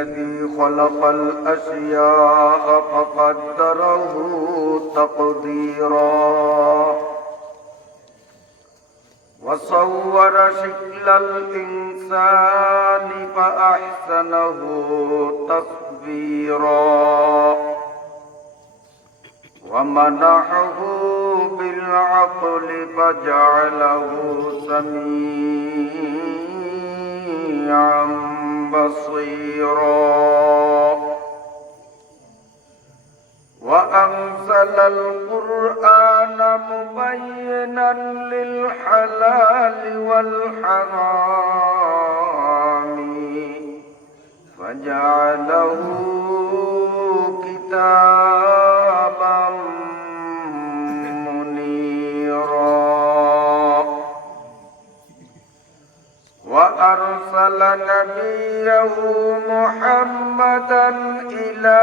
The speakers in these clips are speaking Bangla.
الذي خلق الأشياء فقدره تقديرا وصور شكل الإنسان فأحسنه تصويرا ومنحه بالعقل فجعله سميعا بصيرا وأنزل القرآن مبينا للحلال والحرام فجعله كتابا منيرا وأرسل نبيه محمدا إلى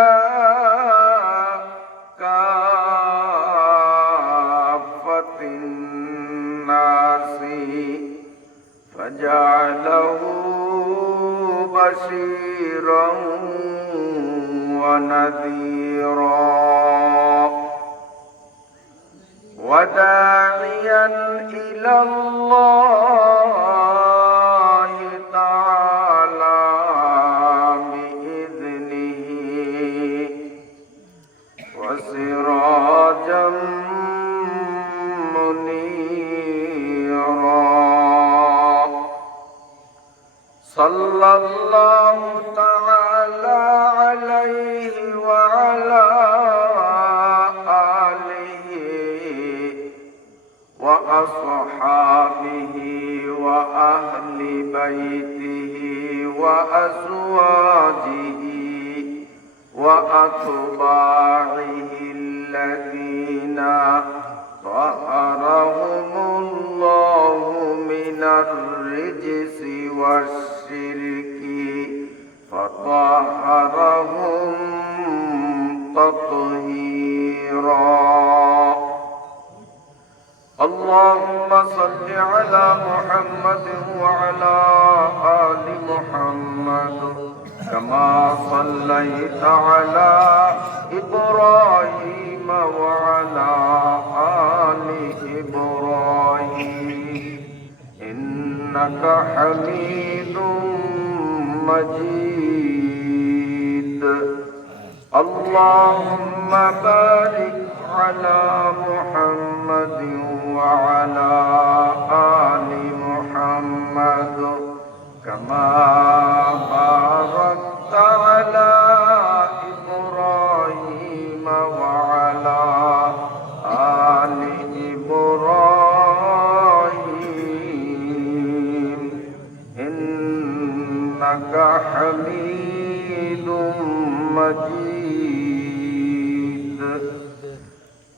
كافة الناس فجعله بشيرا ونذيرا وداعيا إلى الله تعالى بإذنه وسراجا منيرا صلى الله تعالى عليه وعلى آله وأصحابه وأهل بيته وأزواجه وأتباعه الذين طهرهم الله من الرجس والشرك فطهرهم تطهيرا اللهم صل على محمد وعلى آل محمد كما صليت على إبراهيم وعلى آل إبراهيم إنك حميد مجيد اللهم بارك على محمد وعلى آل محمد كما باركت على إبراهيم وعلى آل إبراهيم إنك حميد مجيد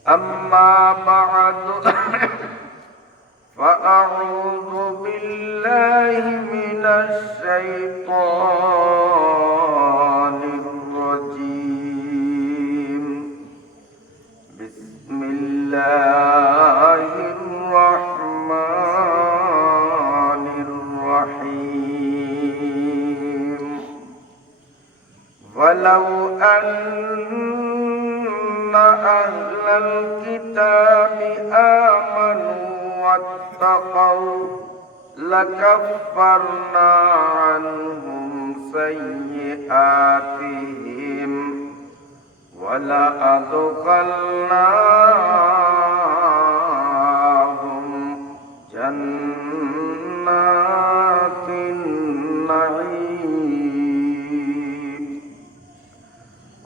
أما بعد فأعوذ بالله من الشيطان الرجيم بسم الله الرحمن الرحيم ولو أن أهل الكتاب آمنوا واتقوا لكفرنا عنهم سيئاتهم ولأدخلناهم جنات النعيم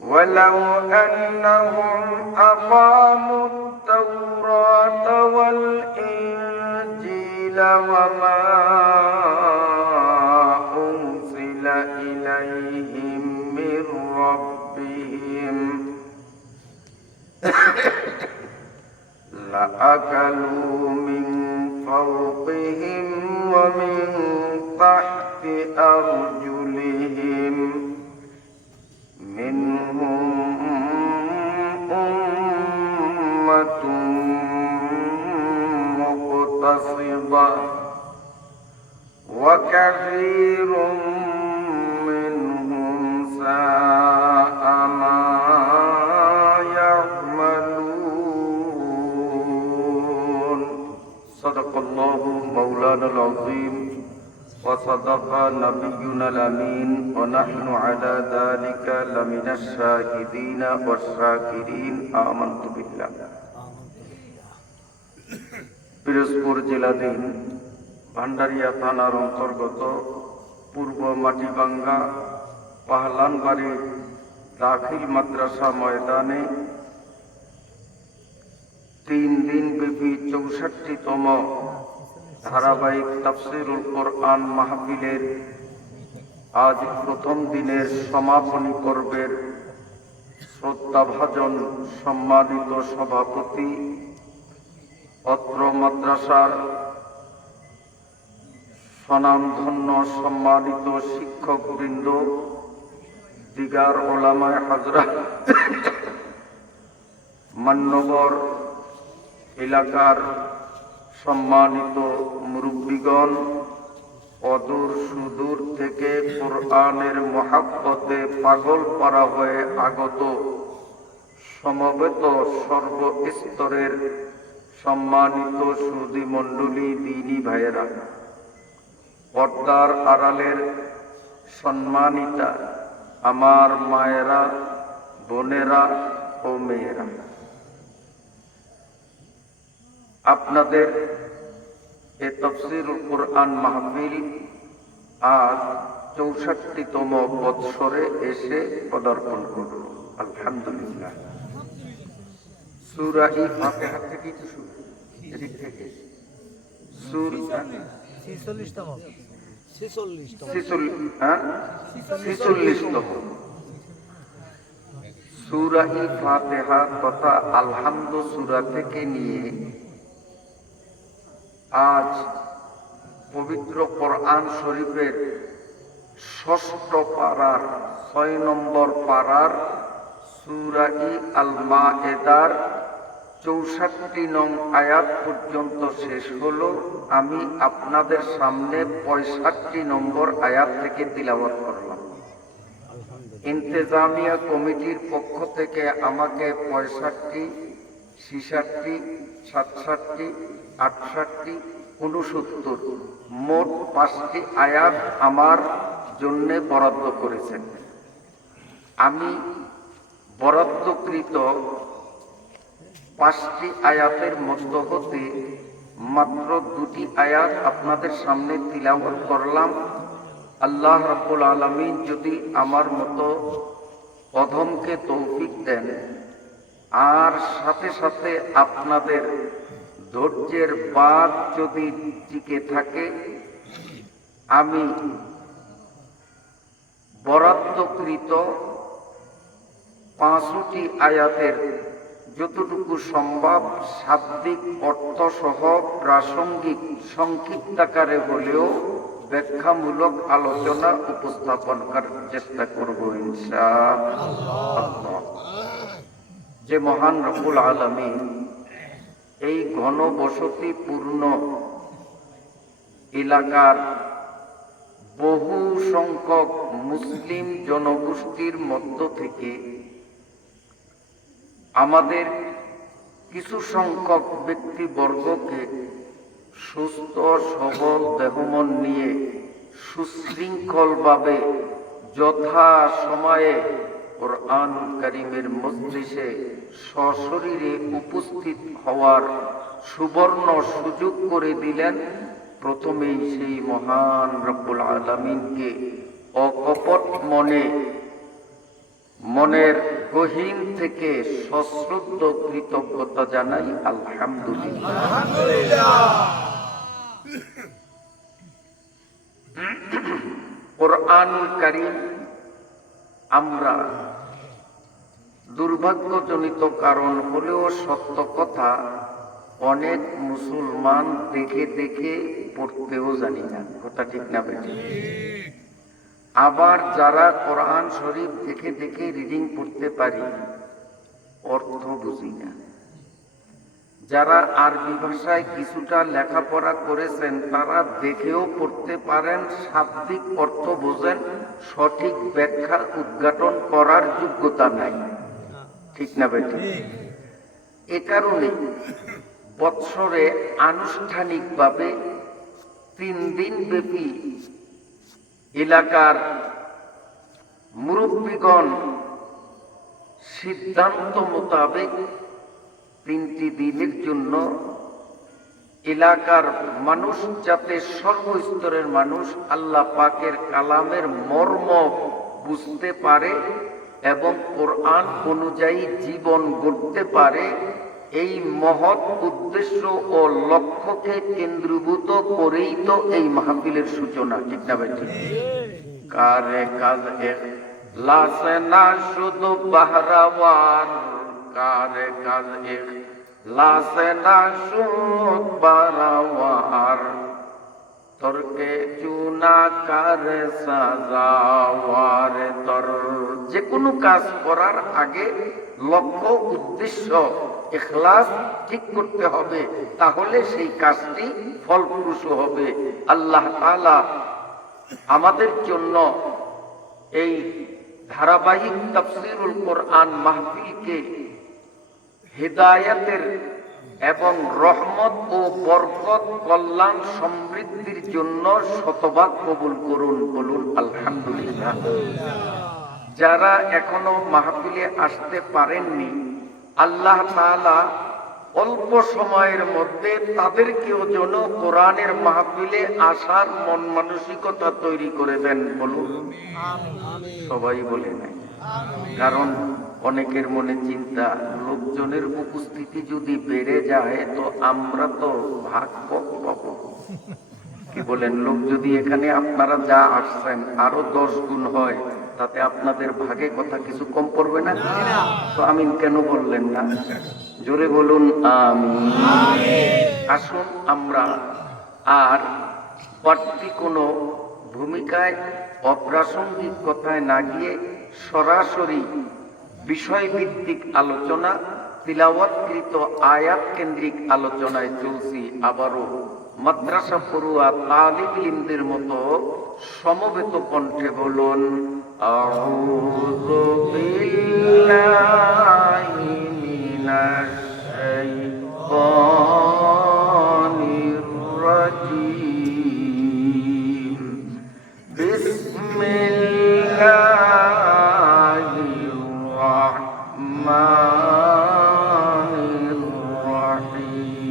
ولو أنهم أقاموا التوراة والإنجيل وما أنزل إليهم من ربهم لأكلوا من فوقهم ومن تحت أرجلهم منهم أمة مقتصدة وكثير منهم وصدق نبينا الأمين ونحن على ذلك لمن الشاهدين والشاكرين آمنت بالله পিরোজপুর জেলাধীন ভান্ডারিয়া থানার অন্তর্গত পূর্ব মাটিভাঙ্গা পাহলানবাড়ি দাখিল মাদ্রাসা ময়দানে 3 দিন ব্যাপী 64তম ধারাবাহিক তাফসীরুল কোরআন মাহফিলের আজ প্রথম দিনের সমাপনী পর্বের শ্রদ্ধাভাজন সম্মানিত সভাপতি, অত্র মাদ্রাসার স্বনামধন্য সম্মানিত শিক্ষকবৃন্দ, দিগার ওলামায়ে হযরত, মান্যবর এলাকার সম্মানিত মুরব্বীগণ, অদূর সুদূর থেকে কোরআনের মহাব্বতে পাগল পারা হয়ে আগত সমবেত সর্বস্তরের সম্মানিত সুধী মণ্ডলী, দিনী ভাইয়েরা, পর্দার আড়ালের সম্মানিতা আমার মায়েরা, বোনেরা ও মেয়েরা, আপনাদের এ তাফসীরুল কোরআন মাহফিল আজ 64তম বৎসরে এসে পদার্পণ করল। আলহামদুলিল্লাহ। সূরা ফাতিহা থেকে শুরু, এদিক থেকে সূরা 46তম সূরা ফাতিহা তথা আলহামদু সূরা থেকে নিয়ে আজ পবিত্র কোরআন শরীফের 6ষ্ঠ পারার 6 নম্বর পারার সূরা আল মায়েদার 64 নং আয়াত পর্যন্ত শেষ হলো। আমি আপনাদের সামনে 65 নম্বর আয়াত থেকে তিলাওয়াত করলাম। ইন্তেজামিয়া কমিটির পক্ষ থেকে আমাকে 65, 66, 67, 68, 69 মোট 5টি আয়াত আমার জন্যে বরাদ্দ করেছেন। আমি বরাদ্দকৃত 5টি আয়াতের মধ্য হতে মাত্র 2টি আয়াত আপনাদের সামনে তিলাওয়াত করলাম। আল্লাহ রাব্বুল আলামিন যদি আমার মতো অধমকে তৌফিক দেন আর সাথে সাথে আপনাদের ধৈর্যের বাঁধ যদি টিকে থাকে, আমি বরাদ্দকৃত 5টি আয়াতের যতটুকু সম্ভব শাব্দিক অর্থ সহ প্রাসঙ্গিক সংক্ষিপ্তাকারে হলেও ব্যাখ্যামূলক আলোচনা উপস্থাপন করার চেষ্টা করব ইনশাআল্লাহ। যে মহান রব্বুল আলামিন এই ঘনবসতিপূর্ণ এলাকার বহু সংখ্যক মুসলিম জনগোষ্ঠীর মধ্য থেকে আমাদের কিছু সংখ্যক ব্যক্তিবর্গকে সুস্থ সবল দেহমন নিয়ে সুশৃঙ্খলভাবে যথা সময়ে কোরআনুল কারীমের মজলিসে সশরীরে উপস্থিত হওয়ার সুবর্ণ সুযোগ করে দিলেন। প্রথমেই সেই মহান রব্বুল আলামিনকে অকপট মনের গহীন থেকে সশ্রদ্ধ কৃতজ্ঞতা জানাই আলহামদুলিল্লাহ। কোরআনুল কারীম আমরা দুর্ভাগ্যজনিত কারণ হলেও সত্য কথা, অনেক মুসলমান দেখে দেখে পড়তেও জানি না। কথা ঠিক না বেঠিক? আবার যারা কোরআন শরীফ দেখে দেখে রিডিং পড়তে পারি, অর্থ বুঝি না। যারা আরবি ভাষায় কিছুটা লেখাপড়া করেছেন তারা দেখেও পড়তে পারেন, শাব্দিক অর্থ বোঝেন, সঠিক ব্যাখ্যা উদ্ঘাটন করার যোগ্যতা নাই। ঠিক না বেঠিক? এ কারণে বৎসরে আনুষ্ঠানিকভাবে 3 দিন ব্যাপী এলাকার মুরব্বীগণ সিদ্ধান্ত মোতাবেক 3টি দিনের জন্য এলাকার মানুষ যাতে সর্বস্তরের মানুষ আল্লাহ পাকের কালামের মর্ম বুঝতে পারে এবং কোরআন অনুযায়ী জীবন গড়তে পারে, এই মহৎ উদ্দেশ্য ও লক্ষ্যকে কেন্দ্রীভূত করেই তো এই মাহফিলের সূচনা। ঠিক না ভাই? কারে কাজ ইখলাস না শুধু বাহরাওয়ার, কারে কাজ ইখলাস না শুধু বাহরাওয়ার, তরকে চুনা কারে সাজাওয়ার। তর যে কোনো কাজ করার আগে লক্ষ্য উদ্দেশ্য ইখলাস ঠিক করতে হবে, তাহলে সেই কাজটি ফলপ্রসূ হবে। আল্লাহ তাআলা আমাদের জন্য এই ধারাবাহিক তাফসীরুল কোরআন মাহফিলকে হিদায়াতের এবং রহমত ও বরকত, কল্যাণ, সমৃদ্ধির জন্য শতভাগ কবুল করুন। বলুন আলহামদুলিল্লাহ। যারা এখনো মাহফিলে আসতে পারেননি, আল্লাহ তাআলা অল্প সময়ের মধ্যে তাদেরকেও যেন কোরআনের মাহফিলে আসার মন মানসিকতা তৈরি করে দেন। বলুন সবাই বলে নাই, কারণ অনেকের মনে চিন্তা, লোকজনের উপস্থিতি যদি বেড়ে যায় তো আমরা তো ভাগ পাবো। কি বলেন? লোক যদি এখানে আপনারা যা আসছেন আরো 10 গুণ হয়, তাতে আপনাদের ভাগে কথা কিছু কম পড়বে না? তো আমিন কেন বললেন না? জোরে বলুন আমিন। আসুন আমরা আর বাড়তি কোনো ভূমিকায় অপ্রাসঙ্গিক কথায় না গিয়ে সরাসরি বিষয়ভিত্তিক আলোচনা, তিলাওয়াতকৃত আয়াত কেন্দ্রিক আলোচনায় চলছি। আবারও মাদ্রাসা পড়ুয়া তালিব ইলমদের মতো সমবেত কণ্ঠে বলুন আউযু বিল্লাহি মিনাশ শাইতানির রাজীম, বিসমিল্লাহির রাহমানির রাহিম।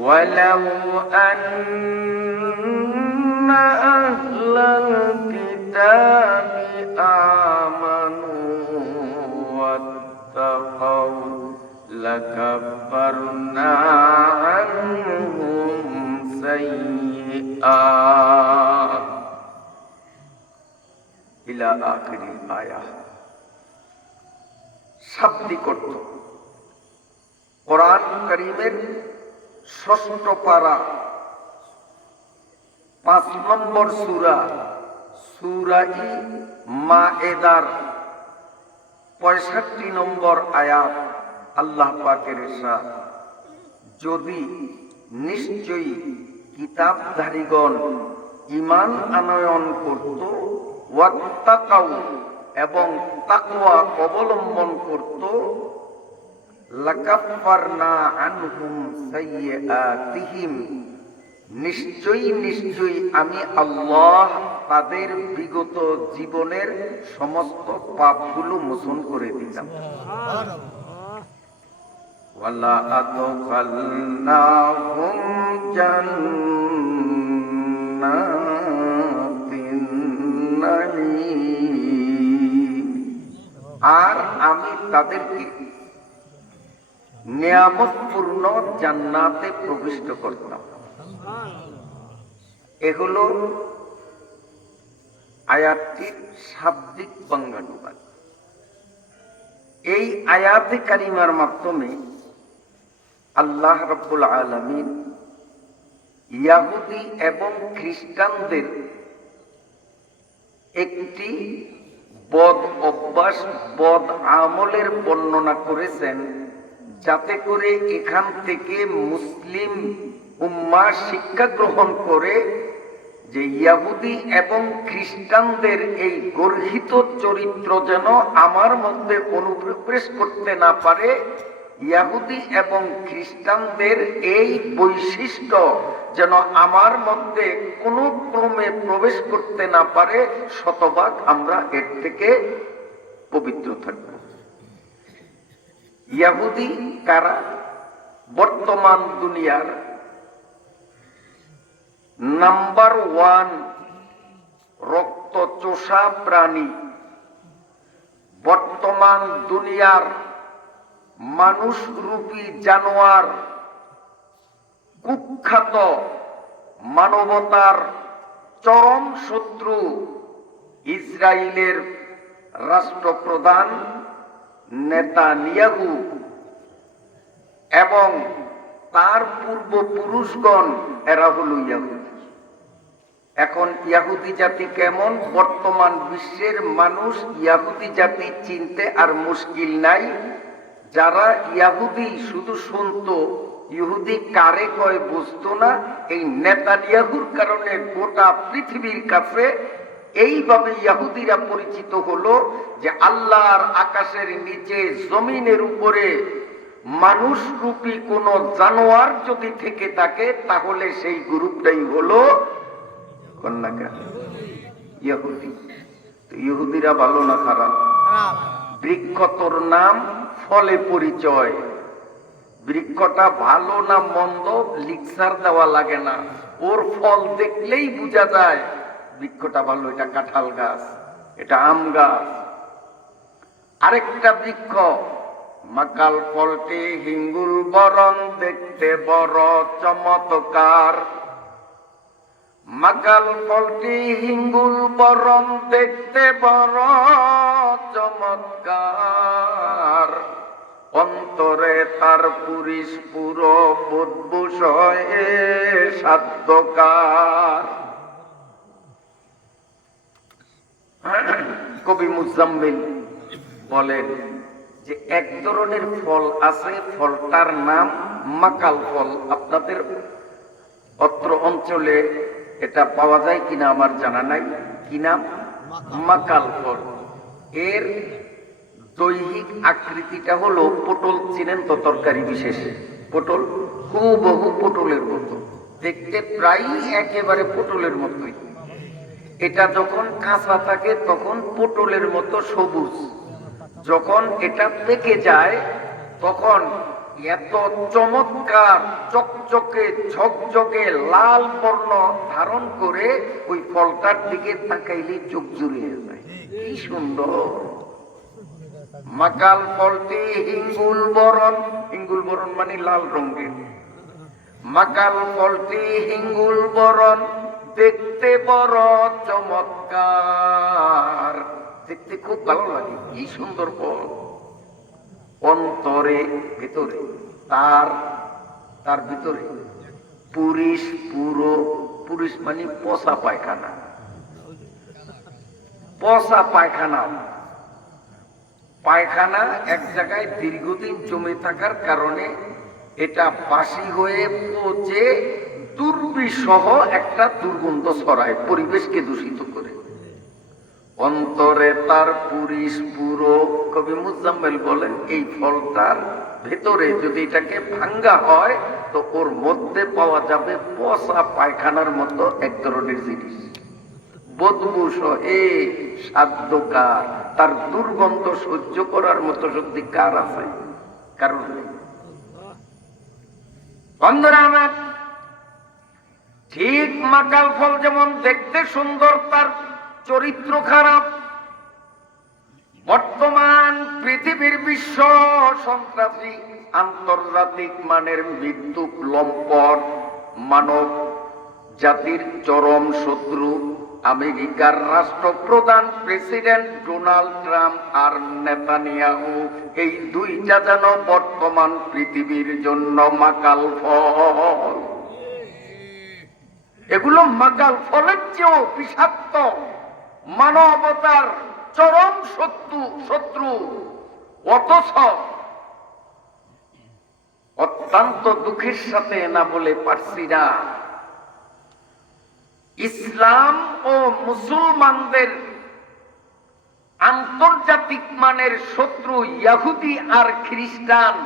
ওয়ালাউ আন্না আহলাল কিতাবি আমানু ওয়াত্তাকাউ লাকাফারনা আনহুম সাইয়্যাত ইলা আখিরি আয়াত। শাব্দিক অর্থ কোরআন কারীমের 6ষ্ঠ পারা 5 নম্বর সূরা, সূরা-ই মায়েদার 65 নম্বর আয়াত। আল্লাহ পাকের ইরশাদ, যদি নিশ্চয়ই কিতাবধারীগণ ঈমান আনয়ন করত, ওয়াত্তাকাউ এবং তাকওয়া অবলম্বন করত, লাকাফারনা আনহুম সাইয়্যাতিহিম, নিশ্চয়ই আমি আল্লাহ তাদের বিগত জীবনের সমস্ত পাপগুলো মোচন করে দিতাম। ওয়ালা আদখালনাহুম জান্নাতিন নাঈম, আর আমি তাদেরকে নিয়ামতপূর্ণ জান্নাতে প্রবিষ্ট করতাম। এগুলো আয়াতটির শাব্দিক বাংলানুবাদ। এই আয়াতে কারিমার মাধ্যমে আল্লাহ রাব্বুল আলামিন ইহুদি এবং খ্রিস্টানদের একটি বদ অভ্যাস, বদ আমলের বর্ণনা করেছেন, যাতে করে এখান থেকে মুসলিম উম্মাহ শিক্ষা গ্রহণ করে যে ইহুদি এবং খ্রিস্টানদের এই গর্হিত চরিত্র যেন আমার মধ্যে অনুপ্রবেশ করতে না পারে। ইহুদি এবং খ্রিস্টানদের এই বৈশিষ্ট্য যেন আমার মধ্যে কোনো ক্রমে প্রবেশ করতে না পারে, শতভাগ আমরা এর থেকে পবিত্র থাকব। ইহুদি কারা? বর্তমান দুনিয়ার নাম্বার 1 রক্ত চোষা প্রাণী। বর্তমান দুনিয়ার মানুষ রূপী জানোয়ার, কুখ্যাত মানবতার চরম শত্রু ইসরায়েলের রাষ্ট্রপ্রধান নেতানিয়াহু এবং তার পূর্বপুরুষগণ, এরা হলো ইহুদি। এখন ইহুদি জাতি কেমন? বর্তমান বিশ্বের মানুষ ইহুদি জাতি চিনতে আর মুশকিল নাই। যারা ইহুদি শুধু শুনতো, ইহুদি কারে কয় বুঝতো না, এই নেতানিয়াহুর কারণে গোটা পৃথিবীর কাছে এইভাবে ইহুদিরা পরিচিত হলো যে আল্লাহর আকাশের নিচে জমিনের উপরে মানুষ রূপী কোন জানোয়ার যদি থেকে থাকে তাহলে সেই গ্রুপটাই হলো ইহুদি। ইহুদিরা ভালো না খারাপ? বৃক্ষ তোর নাম, ফলে পরিচয়। বৃক্ষটা ভালো না মন্দ লিকচার দেওয়া লাগে না, ওর ফল দেখলেই বোঝা যায় বৃক্ষটা ভালো। এটা কাঁঠাল গাছ, এটা আম গাছ। আরেকটা বৃক্ষ মাকাল ফলটি হিঙ্গুল বরণ, দেখতে বড় চমৎকার। মাকাল ফলটি হিঙ্গুল বরণ, দেখতে বড় চমৎকার। অন্তরে তার পুরিশ পুরো বুদ্বুষয় সাধ্যকার। কবি মুজাম্মিল বলেন যে এক ধরনের ফল আছে, ফলটার নাম মাকাল ফল। আপনাদের অত্র অঞ্চলে এটা পাওয়া যায় কিনা আমার জানা নাই। কি নাম? মাকাল ফল। এর দৈহিক আকৃতিটা হলো পটল, চিনেন তো তরকারি বিশেষে পটল, হুবহু পটলের মতো দেখতে, প্রায় একেবারে পটলের মতোই। এটা যখন কাঁচা থাকে তখন পটলের মতো সবুজ, যখন এটা পেকে যায় তখন এত চমৎকার চকচকে ঝকঝকে লাল বর্ণ ধারণ করে, ওই ফলটার দিকে তাকাইলে চোখ জুড়িয়ে যায়। কি সুন্দর! মাকাল ফলটি হিঙ্গুল বরণ, হিঙ্গুল বরণ মানে লাল রঙের। মাকাল ফলটি হিঙ্গুল বরণ, দেখতে বড় চমৎকার। দেখতে খুব ভালো লাগে, কি সুন্দর ফল। অন্তরে ভিতরে তার ভিতরে পুরিশ পুরো, পুরিশ মানে পচা পায়খানা। পচা পায়খানা, পায়খানা এক জায়গায় দীর্ঘদিন জমে থাকার কারণে এটা বাসি হয়ে পচে দুর্বিষহ একটা দুর্গন্ধ ছড়ায়, পরিবেশকে দূষিত করে। অন্তরে তার পুরিশ পুরো। কবি মুজাম্মেল বলেন এই ফলটার ভেতরে যদি এটাকে ভাঙ্গা হয় তো ওর মধ্যে পাওয়া যাবে পচা পায়খানার মতো এক ধরনের জিনিস, বদবুসহে সাধ্যকার। তার দুর্গন্ধ সহ্য করার মতো শক্তি কার আছে? কারণ বন্ধুরা আমার, ঠিক মাকাল ফল যেমন দেখতে সুন্দর, তার চরিত্র খারাপ। বর্তমান পৃথিবীর বিশ্ব সন্ত্রাসী, আন্তর্জাতিক মানের মৃত্যুক লম্পট, মানব জাতির চরম শত্রু আমেরিকার রাষ্ট্রপ্রধান প্রেসিডেন্ট ডোনাল্ড ট্রাম্প আর নেতানিয়াহু, এই দুইটা যেন বর্তমান পৃথিবীর জন্য মাকাল ফল। এগুলো মাকাল ফলের চেয়েও বিষাক্ত, মানবতার চরম শত্রু। অথচ অত্যন্ত দুঃখের সাথে না বলে পারছি না, ইসলাম ও মুসলমানদের আন্তর্জাতিক মানের শত্রু ইহুদি আর খ্রিস্টান,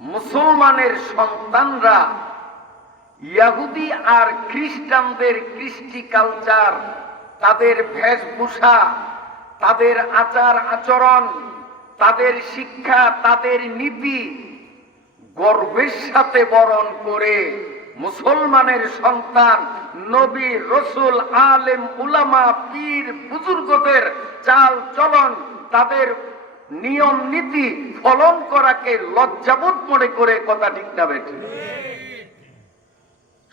মুসলমানের সন্তানরা ইহুদি আর খ্রিস্টানদের কৃষ্টি কালচার, তাদের বেশভূষা, তাদের আচার আচরণ, তাদের শিক্ষা, তাদের নীতি গর্বের সাথে বরণ করে মুসলমানের সন্তান নবী, রসুল, আলেম, উলামা, পীর, বুজুর্গদের চাল চলন, তাদের নিয়ম নীতি ফলন করাকে লজ্জাবোধ মনে করে, কথা ঠিক না বেঠিক?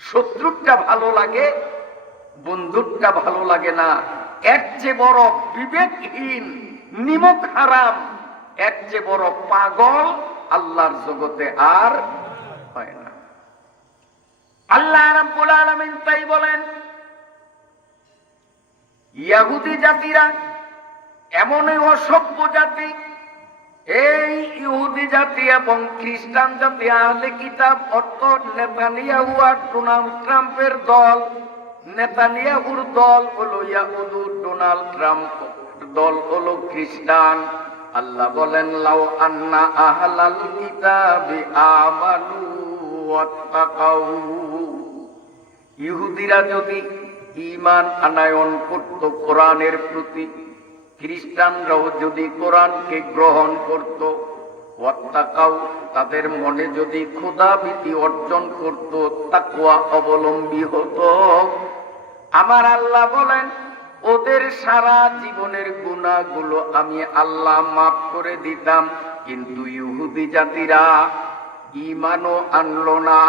শত্রুটা ভালো লাগে, বন্ধুটা ভালো লাগে না। এর চেয়ে বড় বিবেকহীন, নিমক হারাম, এর চেয়ে বড় পাগল আল্লাহর জগতে আর হয় না। আল্লাহ রাব্বুল আলামিন তাই বলেন, ইহুদি জাতিরা এমনই অসভ্য জাতি, এই ইহুদি জাতি এবং খ্রিস্টান জাতি, আহলে কিতাব অর্থাৎ নেতানিয়াহু আর ডোনাল্ড ট্রাম্পের দল। নেতানিয়াহুর দল হলো ইয়াহুদ, ডোনাল্ড ট্রাম্প দল হলো খ্রিস্টান। আল্লাহ বলেন, লাউ আন্না আহলাল কিতাবি আমানু ওয়াত্তাকাউ, ইহুদিরা যদি ঈমান আনয়ন করত কোরআনের প্রতি, খ্রিস্টানরাও যদি কোরআনকে গ্রহণ করত, ওয়াত্তাকাউ, তাদের মনে যদি খোদাভীতি অর্জন করত, তাকওয়া অবলম্বী হতো, আমার আল্লাহ বলেন ওদের সারা জীবনের গুনাহগুলো আমি আল্লাহ মাফ করে দিতাম। কিন্তু ইহুদি জাতিরা ঈমানও আনলো না,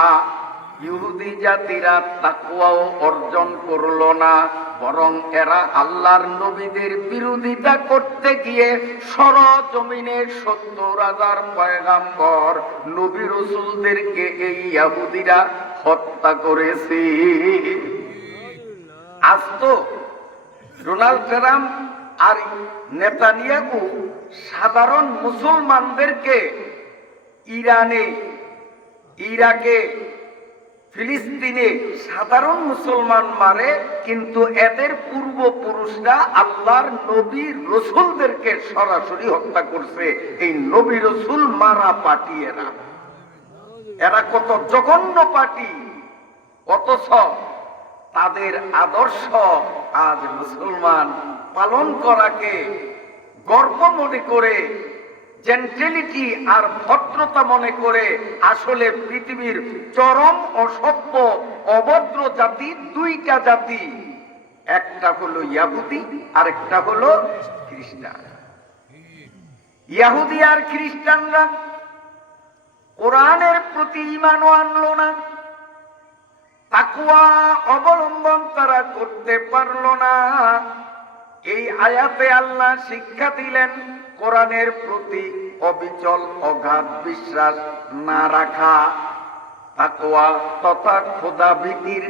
ইহুদি জাতিরা তাকওয়াও অর্জন করলো না, বরং এরা আল্লাহর নবীদের বিরোধিতা করতে গিয়ে সরজমিনের ৭০,০০০ পয়গাম্বর নবী রাসূলদেরকে এই ইহুদিরা হত্যা করেছে। আজ তো ডোনাল্ড ট্রাম্প আর নেতানিয়াহু সাধারণ মুসলমানদেরকে ইরানে, ইরাকে, ফিলিস্তিনে সাধারণ মুসলমান মারে, কিন্তু এদের পূর্বপুরুষরা আল্লাহর নবী রসুলদেরকে সরাসরি হত্যা করছে। এই নবী রসুল মারা পার্টি এরা, এরা কত জঘন্য পার্টি, অথচ তাদের আদর্শ আজ মুসলমান পালন করাকে গর্ব মনে করে, জেন্টেলিটি আর ভদ্রতা মনে করে। আসলে পৃথিবীর চরম অসভ্য অভদ্র জাতি দুইটা জাতি, একটা হলো ইহুদি আর একটা হলো খ্রিস্টান। ইহুদি আর খ্রিস্টানরা কোরআনের প্রতি ঈমানও আনলো না, তাকওয়া অবলম্বন তারা করতে পারলো না। এই আয়াতে আল্লাহ শিক্ষা দিলেন কোরআনের প্রতি অবিচল অগাধ বিশ্বাস না রাখা, তাকওয়া তথা খোদা ভীতির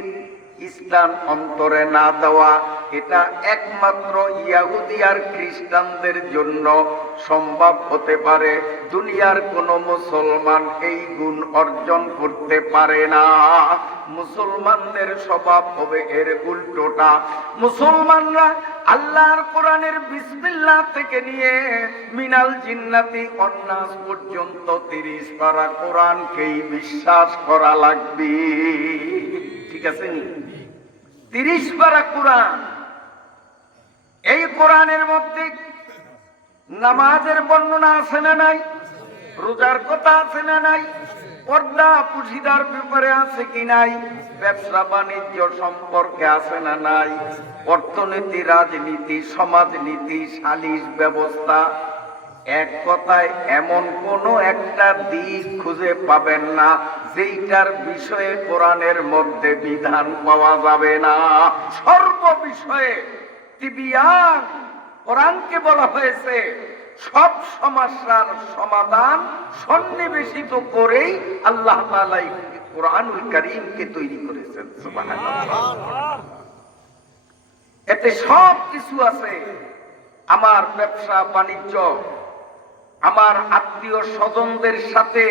ইসলাম অন্তরে না দেওয়া, এটা একমাত্র ইহুদি আর খ্রিস্টানদের জন্য সম্ভব হতে পারে। দুনিয়ার কোন মুসলমান এই গুণ অর্জন করতে পারে না। মুসলমানদের স্বভাব হবে এর উল্টোটা। মুসলমানরা আল্লাহর কোরআনের বিসমিল্লাহ থেকে নিয়ে মিনাল জিন্নাতি অন্নাস পর্যন্ত 30 পারা কোরআনকেই বিশ্বাস করা লাগবে। ঠিক আছে নি? 30 পারা কোরআন। এই কোরআনের মধ্যে নামাজের বর্ণনা আছে না নাই? রোজার কথা আছে না নাই? পর্দা পুশিদার ব্যাপারে আছে কি নাই? ব্যবসা বাণিজ্য সম্পর্কে আছে না নাই? অর্থনীতি, রাজনীতি, সমাজনীতি, সালিশ ব্যবস্থা, এক কথায় এমন কোন একটা দিক খুঁজে পাবেন না যেইটার বিষয়ে কোরআনের মধ্যে বিধান পাওয়া যাবে না। সর্ব বিষয়ে তিবিয়ান কোরআনকে বলা হয়েছে। সব সমস্যার সমাধান সন্নিবেশিত করেই আল্লাহ তাআলা কোরআনুল কারীমকে তৈরি করেছেন। সুবহানাল্লাহ। এতে সব কিছু আছে। আমার ব্যবসা বাণিজ্য, আমার আত্মীয় স্বজনদের সাথে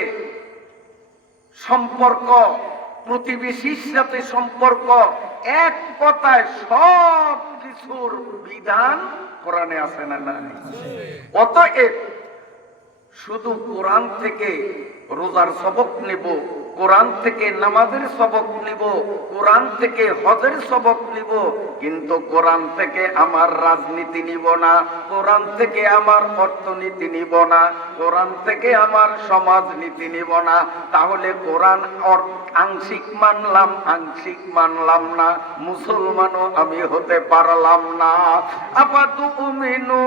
সম্পর্ক, প্রতিবেশীর সাথে সম্পর্ক, এক কথায় সব কিছুর বিধান কোরআনে আছে না নাই? অতএব শুধু কোরআন থেকে রোজার সবক নেব, কোরআন থেকে নামাজের সবক নিব, কোরআন থেকে হজের সবক নিব, কিন্তু কোরআন থেকে আমার রাজনীতি নিব না, কোরআন থেকে আমার অর্থনীতি নিব না, কোরআন থেকে আমার সমাজনীতি নিব না। তাহলে কোরআন আংশিক মানলাম, আংশিক মানলাম না, মুসলমানও আমি হতে পারলাম না। আফাতুমিনুনা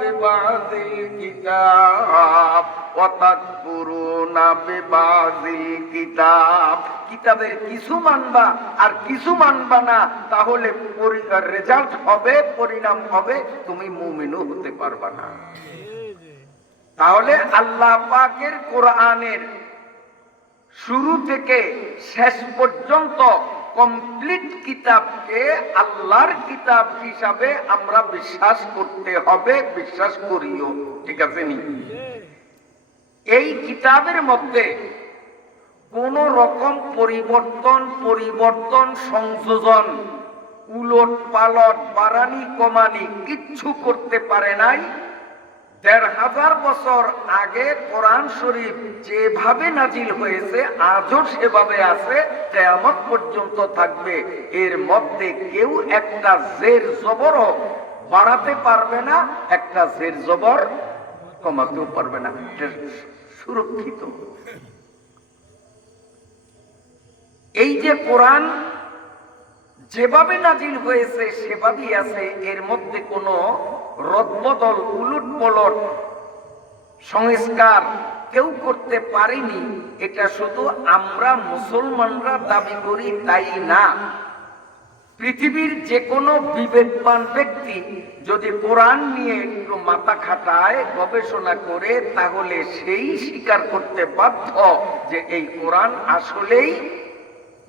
বিবাযিল কিতাব ওয়া তাকফুরুনা বিবাযিল কিতাব। কিতাবের কিছু মানবা আর কিছু মানবা না, তাহলে রেজাল্ট হবে, পরিণাম হবে, তুমি মুমিনও হতে পারবা না। তাহলে আল্লাহ পাকের কোরআনের শুরু থেকে শেষ পর্যন্ত কমপ্লিট কিতাবকে আল্লাহর কিতাব হিসাবে আমরা বিশ্বাস করতে হবে, বিশ্বাস করিও। ঠিক আছে নি? এই কিতাবের মধ্যে কোন রকম পরিবর্তন সংযোজন, উলট পালট, বাড়ানি কমানি কিচ্ছু করতে পারে নাই। ১৫০০ বছর আগে কোরআন শরীফ যেভাবে নাজিল হয়েছে আজও সেভাবে আছে, কিয়ামত পর্যন্ত থাকবে। এর মধ্যে কেউ একটা জের জবর বাড়াতে পারবে না, একটা জের জবর কমাতেও পারবে না, সুরক্ষিত। এই যে কোরআন যেভাবে নাজিল হয়েছে সেভাবেই আছে, এর মধ্যে কোনো রদবদল, উলট পলট, সংস্কার কেউ করতে পারেনি। এটা শুধু আমরা মুসলমানরা দাবি করি তাই না, পৃথিবীর যে কোনো বিবেকবান ব্যক্তি যদি কোরআন নিয়ে একটু মাথা খাটায়, গবেষণা করে, তাহলে সেই স্বীকার করতে বাধ্য যে এই কোরআন আসলেই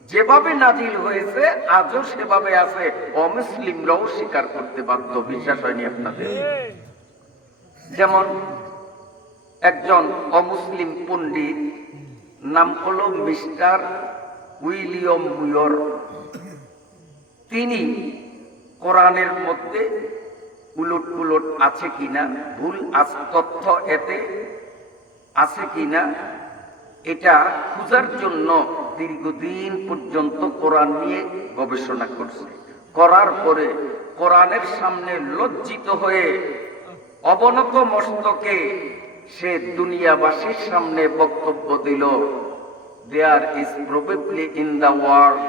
যেভাবে নাজিল হয়েছে আজও সেভাবে আছে। অমুসলিমরাও স্বীকার করতে বাধ্য। বিশ্বাস হয়নি আপনাদের? যেমন একজন অমুসলিম পণ্ডিত, নাম হলো মিস্টার উইলিয়াম মুয়র। তিনি কোরআনের মধ্যে উলট পুলট আছে কিনা, ভুল তথ্য এতে আছে কিনা, এটা খোঁজার জন্য দীর্ঘদিন পর্যন্ত কোরআন নিয়ে গবেষণা করছে। করার পরে কোরআনের সামনে লজ্জিত হয়ে অবনত মস্তকে সে দুনিয়াবাসীর সামনে বক্তব্য দিল, there is probably in the world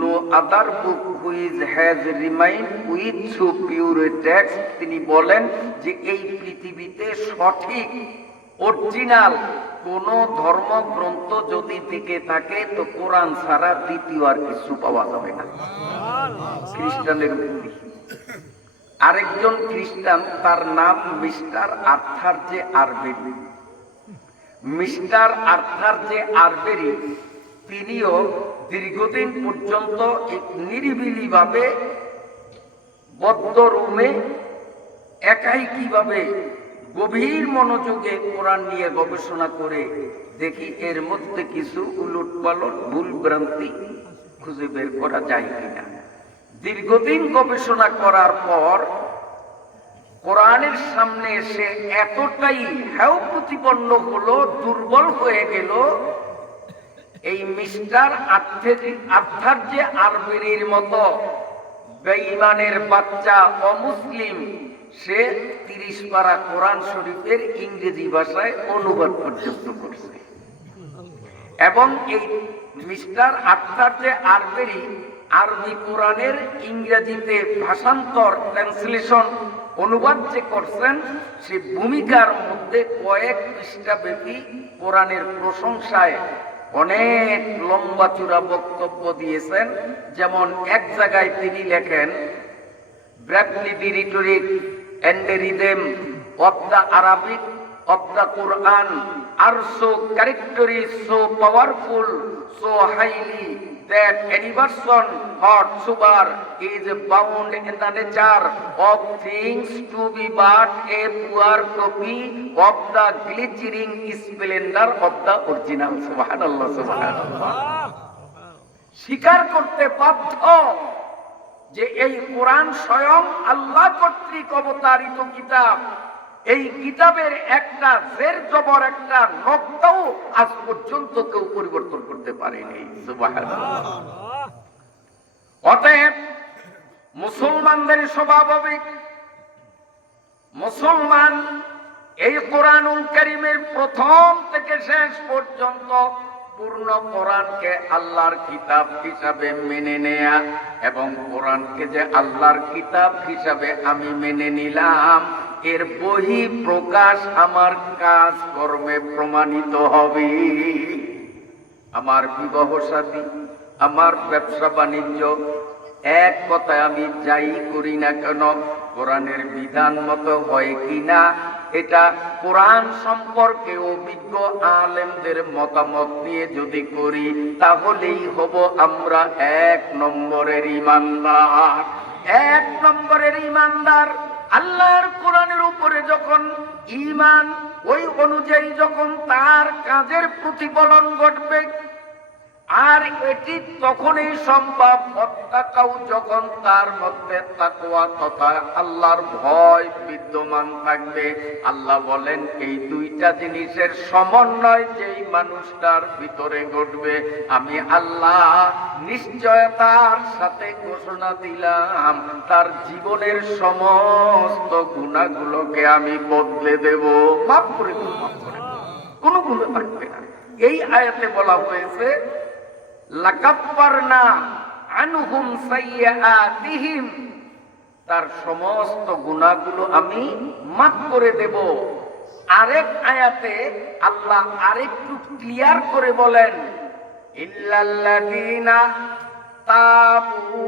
no other book which has remind with so pure a text. তিনি বলেন যে এই পৃথিবীতে সঠিক অরিজিনাল কোন ধর্মগ্রন্থ যদি থেকে থাকে তো কোরআন ছাড়া দ্বিতীয় আর কিছু পাওয়া যাবে না। খ্রিস্টানের উক্তি। আরেকজন খ্রিস্টান, তার নাম mister Arthur J Arberry. Mister Arthur J Arberry তিনিও দীর্ঘদিন পর্যন্ত এক নিরিবিলি ভাবে বদ্ধ রুমে একাই কিভাবে গভীর মনোযোগে কোরআন নিয়ে গবেষণা করে দেখি এর মধ্যে কিছু উলট পালট, ভুল ভ্রান্তি খুঁজে বের করা যায় কিনা। দীর্ঘদিন গবেষণা করার পর কোরআনের সামনে এসে এতটাই হেয় প্রতিপন্ন হলো, দুর্বল হয়ে গেল, এই মিস্টার আর্থার যে আরবেরির মতো বেঈমানের বাচ্চা অমুসলিম, সে ৩০ পারা কোরআন শরীফের ইংরেজি ভাষায় অনুবাদ পর্যন্ত করছে। এবং এই মিস্টার আর্থার যে আরবেরি আরবি কোরআনের ইংরেজিতে ভাষান্তর, ট্রান্সলেশন, অনুবাদ যে করছেন, সে ভূমিকার মধ্যে কয়েক পৃষ্ঠা ব্যাপী কোরআনের প্রশংসায় অনেক লম্বা চূড়া বক্তব্য দিয়েছেন। যেমন এক জায়গায় তিনি লেখেন, Bradley the rhetoric and the rhythm of the Arabic of the Quran are so characteristic, so powerful, so highly that any person whatsoever is bound in the nature of things to be but a poor copy of the glittering splendor of the original. Subhanallah, subhanallah. স্বীকার করতে বাধ্য যে এই কোরআন স্বয়ং আল্লাহ কর্তৃক অবতারিত কিতাব। এই কিতাবের একটা জের জবর একটা নক্তাও আজ পর্যন্ত কেউ পরিবর্তন করতে পারেনি। সুবহানাল্লাহ। অতএব মুসলমানদের স্বভাবিক, মুসলমান এই কোরআনুল কারীমের প্রথম থেকে শেষ পর্যন্ত পূর্ণ কোরআনকে আল্লাহর কিতাব হিসাবে মেনে নেয়া, এবং কোরআনকে যে আল্লাহর কিতাব হিসাবে আমি মেনে নিলাম, এর বহি প্রকাশ আমার কাজ কর্মে প্রমাণিত হবে। আমার বিবাহ শাদী, আমার ব্যবসা বাণিজ্য, এক কথায় আমি যাই করি না কেন কোরআনের বিধান মতো হয় কিনা, এটা কোরআন সম্পর্কে অভিজ্ঞ আলেমদের মতামত নিয়ে যদি করি, তাহলেই হব আমরা এক নম্বরের ঈমানদার। এক নম্বরের ঈমানদার। আল্লাহর কোরআনের উপরে যখন ঈমান, ওই অনুযায়ী যখন তার কাজের প্রতিফলন ঘটবে, আর এটি তখনই সম্ভব প্রত্যেকও যখন তার মধ্যে তাকওয়া তথা আল্লাহর ভয় বিদ্যমান থাকবে। আল্লাহ বলেন এই দুইটা জিনিসের সমন্বয় যেই মানুষটার ভিতরে ঘটবে, আমি আল্লাহ নিশ্চয়তার সাথে ঘোষণা দিলাম তার জীবনের সমস্ত গুনাহগুলোকে আমি বদলে দেব, মাফ করে দেব, মাফ করে দেব, কোনো গুনাহ থাকবে না। এই আয়াতে বলা হয়েছে লাকাফারনা আনহুম সাইয়্যাতিহিম, তার সমস্ত গুনাহগুলো আমি মাফ করে দেব। আরেক আয়াতে আল্লাহ আরেকটু ক্লিয়ার করে বলেন ইল্লাল্লাযীনা তাবু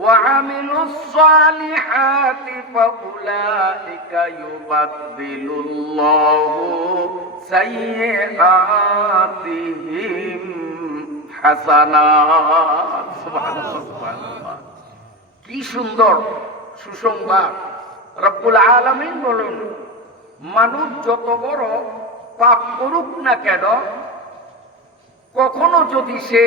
ওয়া আমিলুস সালিহাতি ফাউলাইকা ইউবাদদিলুল্লাহু সাইয়্যাতিহিম হাসানাত। সুবহানাল্লাহ, সুবহানাল্লাহ। কি সুন্দর সুসংবাদ। রব্বুল আলামিন বলেন মানুষ যত বড় পাপ করুক না কেন, কখনো যদি সে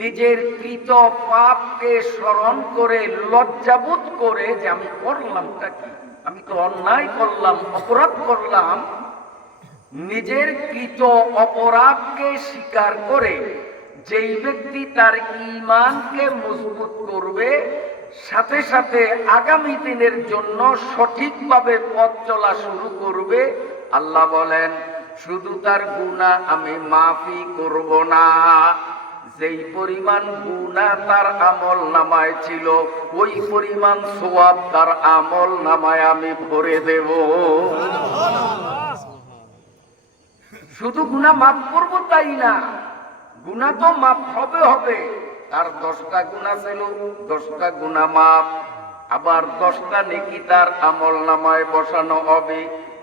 নিজের কৃত পাপকে স্মরণ করে লজ্জাবোধ করে যে আমি করলামটা কি, আমি তো অন্যায় করলাম, অপরাধ করলাম, নিজের কৃত অপরাধকে স্বীকার করে যেই ব্যক্তি তার ঈমানকে মজবুত করবে, সাথে সাথে আগামী দিনের জন্য সঠিকভাবে পথ চলা শুরু করবে, আল্লাহ বলেন শুধু তার গুনাহ আমি মাফই করব না, যেই পরিমাণ গুনাহ তার আমল নামায় ছিল ওই পরিমাণ সওয়াব তার আমল নামায় আমি ভরে দেব। শুধু গুনাহ মাফ করব তাই না, গুনাহ তো মাফ হবে হবে। তার 10টা গুনাহ ছিল, 10টা গুনাহ মাফ, আবার 10টা নেকি তার আমল নামায় বসানো হবে।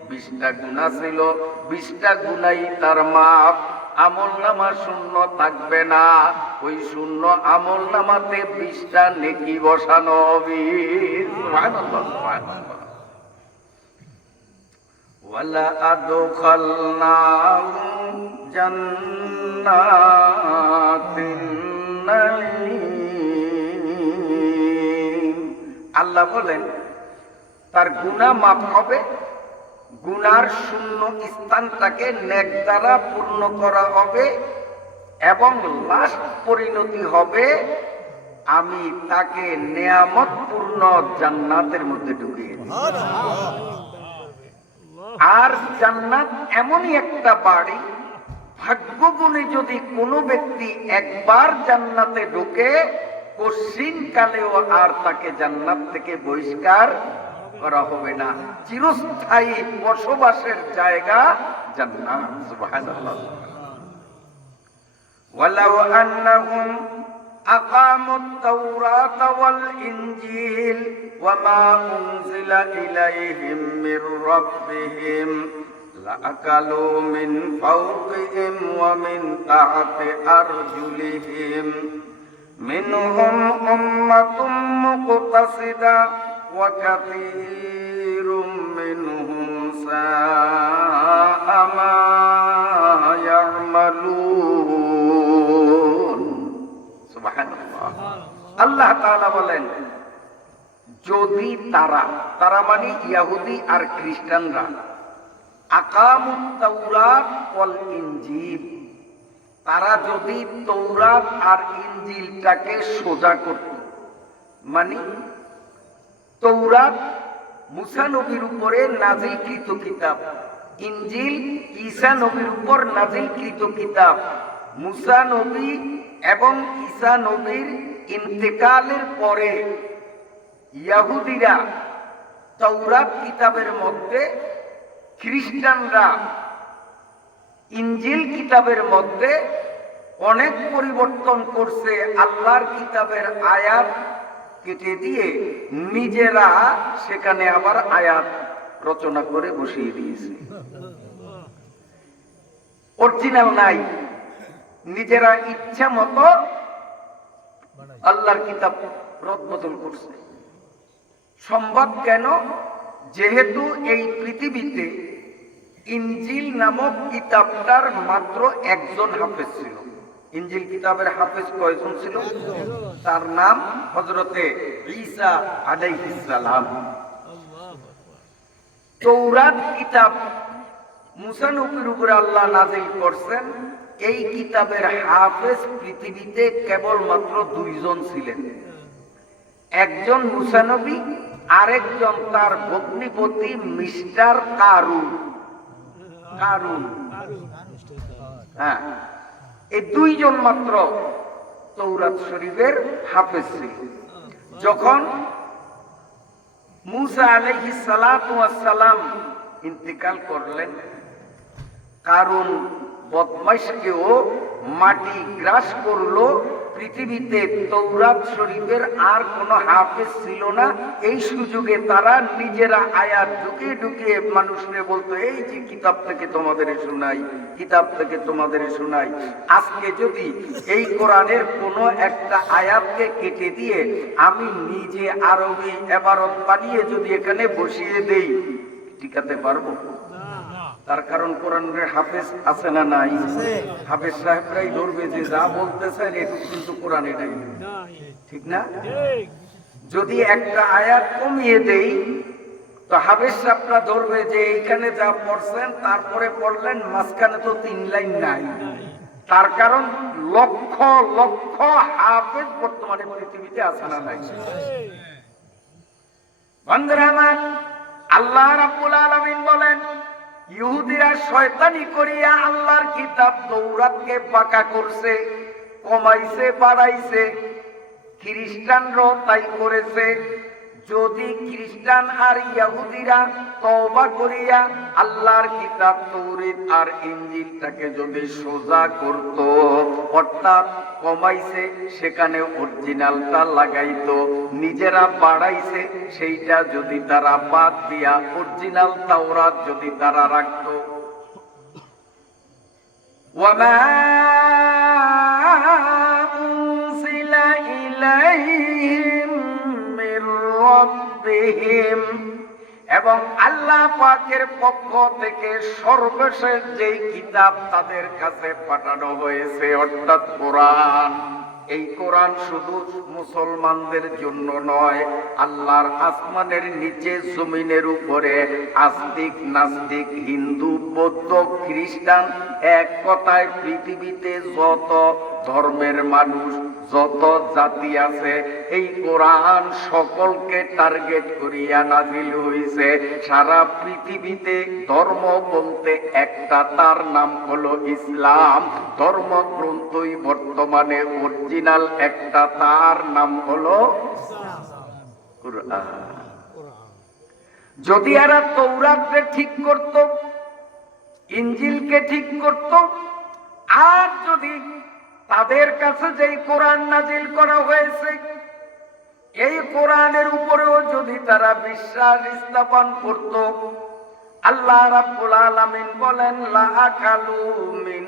20টা গুনাহ ছিল, 20টা গুনাহই তার মাফ, আমল নামা শূন্য থাকবে না, ওই শূন্য আমল নামাতে 20টা নেকি বসানো হবে। সুবহানাল্লাহ, সুবহানাল্লাহ। ওয়ালা আদখালনাহুম জান্নাতিন নাঈম। আল্লাহ বলেন তার গুনাহ মাফ হবে, গুনার শূন্য স্থানটাকে নেক দ্বারা পূর্ণ করা হবে, এবং লাস্ট পরিণতি হবে আমি তাকে নেয়ামতপূর্ণ জান্নাতের মধ্যে ঢুকিয়ে দিই। আর জান্নাত এমনই একটা বাড়ি, ভাগ্য গুণে যদি কোনো ব্যক্তি একবার জান্নাতে ঢোকে, কশিন কালেও আর তাকে জান্নাত থেকে বহিষ্কার করা হবে না, চিরস্থায়ী বসবাসের জায়গা জান্নাত। সুবহানাল্লাহ। ওয়ালাউ আন্নাহুম আকামুত তাওরাতা ওয়াল ইনজিল ওয়া মা উনজিলা ইলাইহিম মির রাব্বিহিম লাআকালু মিন ফাওকিহিম ওয়া মিন তাহতি আরজুলিহিম মিনহুম উম্মাতুম মুকতাসিদা ওয়া কাসীরুম মিনহুম সাআ মা ইয়ামালুন। সুবহানাল্লাহ। আল্লাহ তাআলা বলেন যদি তারা মানে ইহুদি আর খ্রিস্টানরা আকামুত তাওরাত ওয়াল ইনজিল, তারা যদি তৌরাত আর ইনজিলটাকে সোজা করত, মানে তৌরাত মুসা নবীর উপরে নাজিলকৃত কিতাব, ইনজিল ঈসা নবীর উপর নাজিলকৃত কিতাব, মুসা নবী এবং ঈসা নবীর ইন্তেকালের পরে ইহুদিরা তৌরাত কিতাবের মধ্যে, খ্রিস্টানরা ইনজিল কিতাবের মধ্যে অনেক পরিবর্তন করছে, আল্লাহর কিতাবের আয়াত কেটে দিয়ে নিজেরা সেখানে আবার আয়াত রচনা করে বসিয়ে দিয়েছে। অরিজিনাল নাই, নিজেরা ইচ্ছা মতো আল্লাহর কিতাব রদবদল করছে। সম্ভব কেন? যেহেতু এই পৃথিবীতে ইনজিল নামক কিতাবটার মাত্র একজন হাফেজ ছিল। ইনজিল কিতাবের হাফেজ কয়জন ছিল? তার নাম হযরতে ঈসা আলাইহিস সালাম। তৌরাত কিতাব মুসা নবীর উপর আল্লাহ নাযিল করছেন, এই কিতাবের হাফেজ পৃথিবীতে কেবলমাত্র দুইজন ছিলেন, একজন মুসা নবী, আরেকজন তার ভগ্নিপতি মিস্টার কারুন। হ্যাঁ, এই দুইজন মাত্র তৌরাত শরীফের হাফেজ ছিল। যখন মুসা আলাইহিস সালাতু ওয়াস সালাম ইন্তেকাল করলেন, কারুন বদমাইশকেও মাটি গ্রাস করলো, পৃথিবীতে তৌরাত শরীফের আর কোনো হাফেজ ছিল না। এই সুযোগে তারা নিজেরা আয়াত ঢুকিয়ে ঢুকিয়ে মানুষকে বলতো, এই যে কিতাব থেকে তোমাদের শোনাই, কিতাব থেকে তোমাদের শোনাই। আজকে যদি এই কোরআনের কোনো একটা আয়াতকে কেটে দিয়ে আমি নিজে আরবি ইবারত বানিয়ে যদি এখানে বসিয়ে দেই, টিকাতে পারবো? তার কারণ কোরআনের হাফেজ আছে না নাই? হাফেজ সাহেবরাই ধরবে যে যা বলতেছেন এটা কিন্তু কোরআন, এটাই ঠিক না? যদি একটা আয়াত কমিয়ে দেই তো হাফেজ সাহেবরা ধরবে যে এইখানে যা পড়ছেন তারপরে পড়লেন মাঝখানে তো 3 লাইন নাই। তার কারণ লক্ষ লক্ষ হাফেজ বর্তমানে পৃথিবীতে আছে না নাই? বন্ধুরা আমার, আল্লাহ রাব্বুল আলামিন বলেন, ইহুদিরা শয়তানি করিয়া আল্লাহর কিতাব তৌরাতকে বাঁকা করছে, কমাইছে, বাড়াইছে। খ্রিস্টানরাও তাই করেছে। যদি খ্রিস্টান আর ইহুদিরা তওবা করিয়া আল্লাহর কিতাব তৌরাত আর ইনজিলটাকে যদি সোজা করত, অর্থাৎ কমাইছে সেখানে অরিজিনালটা লাগাইতো, নিজেরা বাড়াইছে সেইটা যদি তারা বাদ দিয়া অরিজিনাল তাওরাত যদি তারা রাখত। ওয়ামা উনসিলা ইলাইহিম মির রাব্বিহিম, এবং আল্লাহ পাকের পক্ষ থেকে সর্বশেষ যেই কিতাব তাদের কাছে পাঠানো হয়েছে, অর্থাৎ কোরআন। এই কোরআন শুধু মুসলমানদের জন্য নয়, আল্লাহর আসমানের নিচে জমিনের উপরে আস্তিক নাস্তিক হিন্দু বৌদ্ধ খ্রিস্টান, এক কথায় পৃথিবীতে যত ধর্মের মানুষ, যত জাতি আছে, এই কোরআন সকলকে টার্গেট করিয়া নাজিল হইছে। সারা পৃথিবীতে ধর্ম বলতে একটা, তার নাম হলো ইসলাম। ধর্মগ্রন্থই বর্তমানে অরিজিনাল একটা, তার নাম হলো কোরআন। যদি এরা তৌরাতকে ঠিক করত, ইনজিলকে ঠিক করত, আর যদি তাদের কাছে যেই কোরআন নাজিল করা হয়েছে এই কোরআনের উপরেও যদি তারা বিশ্বাস স্থাপন করত, আল্লাহ রাব্বুল আলামিন বলেন, লা আকালু মিন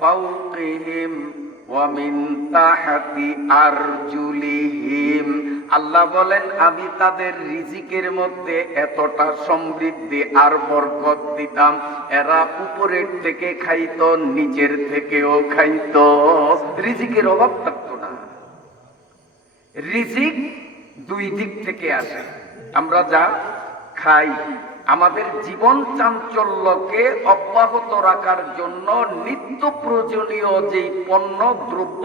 ফাওকিহিম ওয়া মিন তাহতি আরজুলিহিম। আল্লাহ বলেন, আমি তাদের রিজিকের মধ্যে এতটা সমৃদ্ধি আর বরকত দিতাম, এরা উপরের থেকে খাইতো, নিচের থেকেও খাইতো, রিজিকের অভাব থাকতো না। রিজিক দুই দিক থেকে আসে। আমরা যা খাই, আমাদের জীবন চাঞ্চল্যকে অব্যাহত রাখার জন্য নিত্য প্রয়োজনীয় যেই পণ্য দ্রব্য,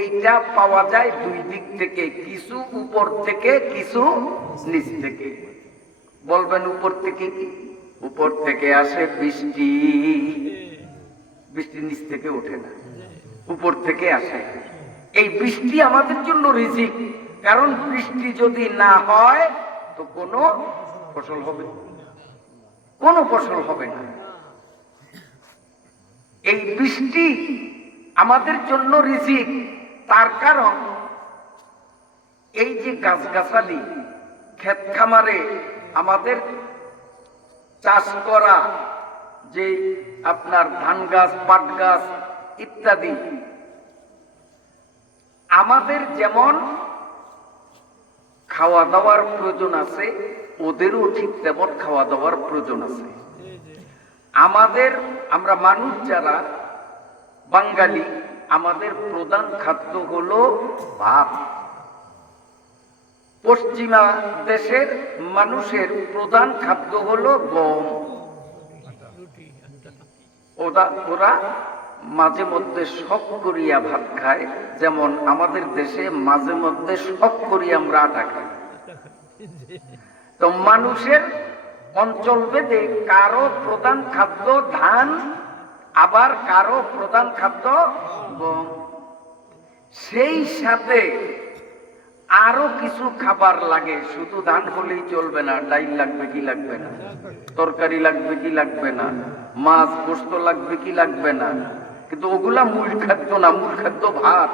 এইটা পাওয়া যায় দুই দিক থেকে, কিছু উপর থেকে, কিছু নিচ থেকে। বলবেন উপর থেকে কি? উপর থেকে আসে বৃষ্টি, বৃষ্টি নিচ থেকে ওঠে না, উপর থেকে আসে। এই বৃষ্টি আমাদের জন্য রিজিক, কারণ বৃষ্টি যদি না হয় তো কোনো ফসল হবে, কোনো ফসল হবে না। এই বৃষ্টি আমাদের জন্য রিজিক, তার কারণ এই যে গাছগাছালি, ক্ষেত খামারে আমাদের চাষ করা যে আপনার ধান গাছ, পাট গাছ ইত্যাদি, আমাদের যেমন খাওয়া দাওয়ার প্রয়োজন আছে, ওদেরও ঠিক তেমন খাওয়া দাওয়ার প্রয়োজন আছে। আমরা মানুষ যারা বাঙালি, আমাদের প্রধান খাদ্য হলো ভাত। পশ্চিমা দেশের মানুষের প্রধান খাদ্য হলো গম। ওরা মাঝে মধ্যে শখ করিয়া ভাত খায়, যেমন আমাদের দেশে মাঝে মধ্যে শখ করি আমরা আটা খাই। তো মানুষের অঞ্চল ভেদে কারো প্রধান খাদ্য ধান, আবার কারো প্রধান খাদ্য গম। সেই সাথে আরো কিছু খাবার লাগে, শুধু ধান হলেই চলবে না। ডাইল লাগবে কি লাগবে না, তরকারি লাগবে কি লাগবে না, মাছ গোশত লাগবে কি লাগবে না, কিন্তু ওগুলা মূল খাদ্য না, মূল খাদ্য ভাত।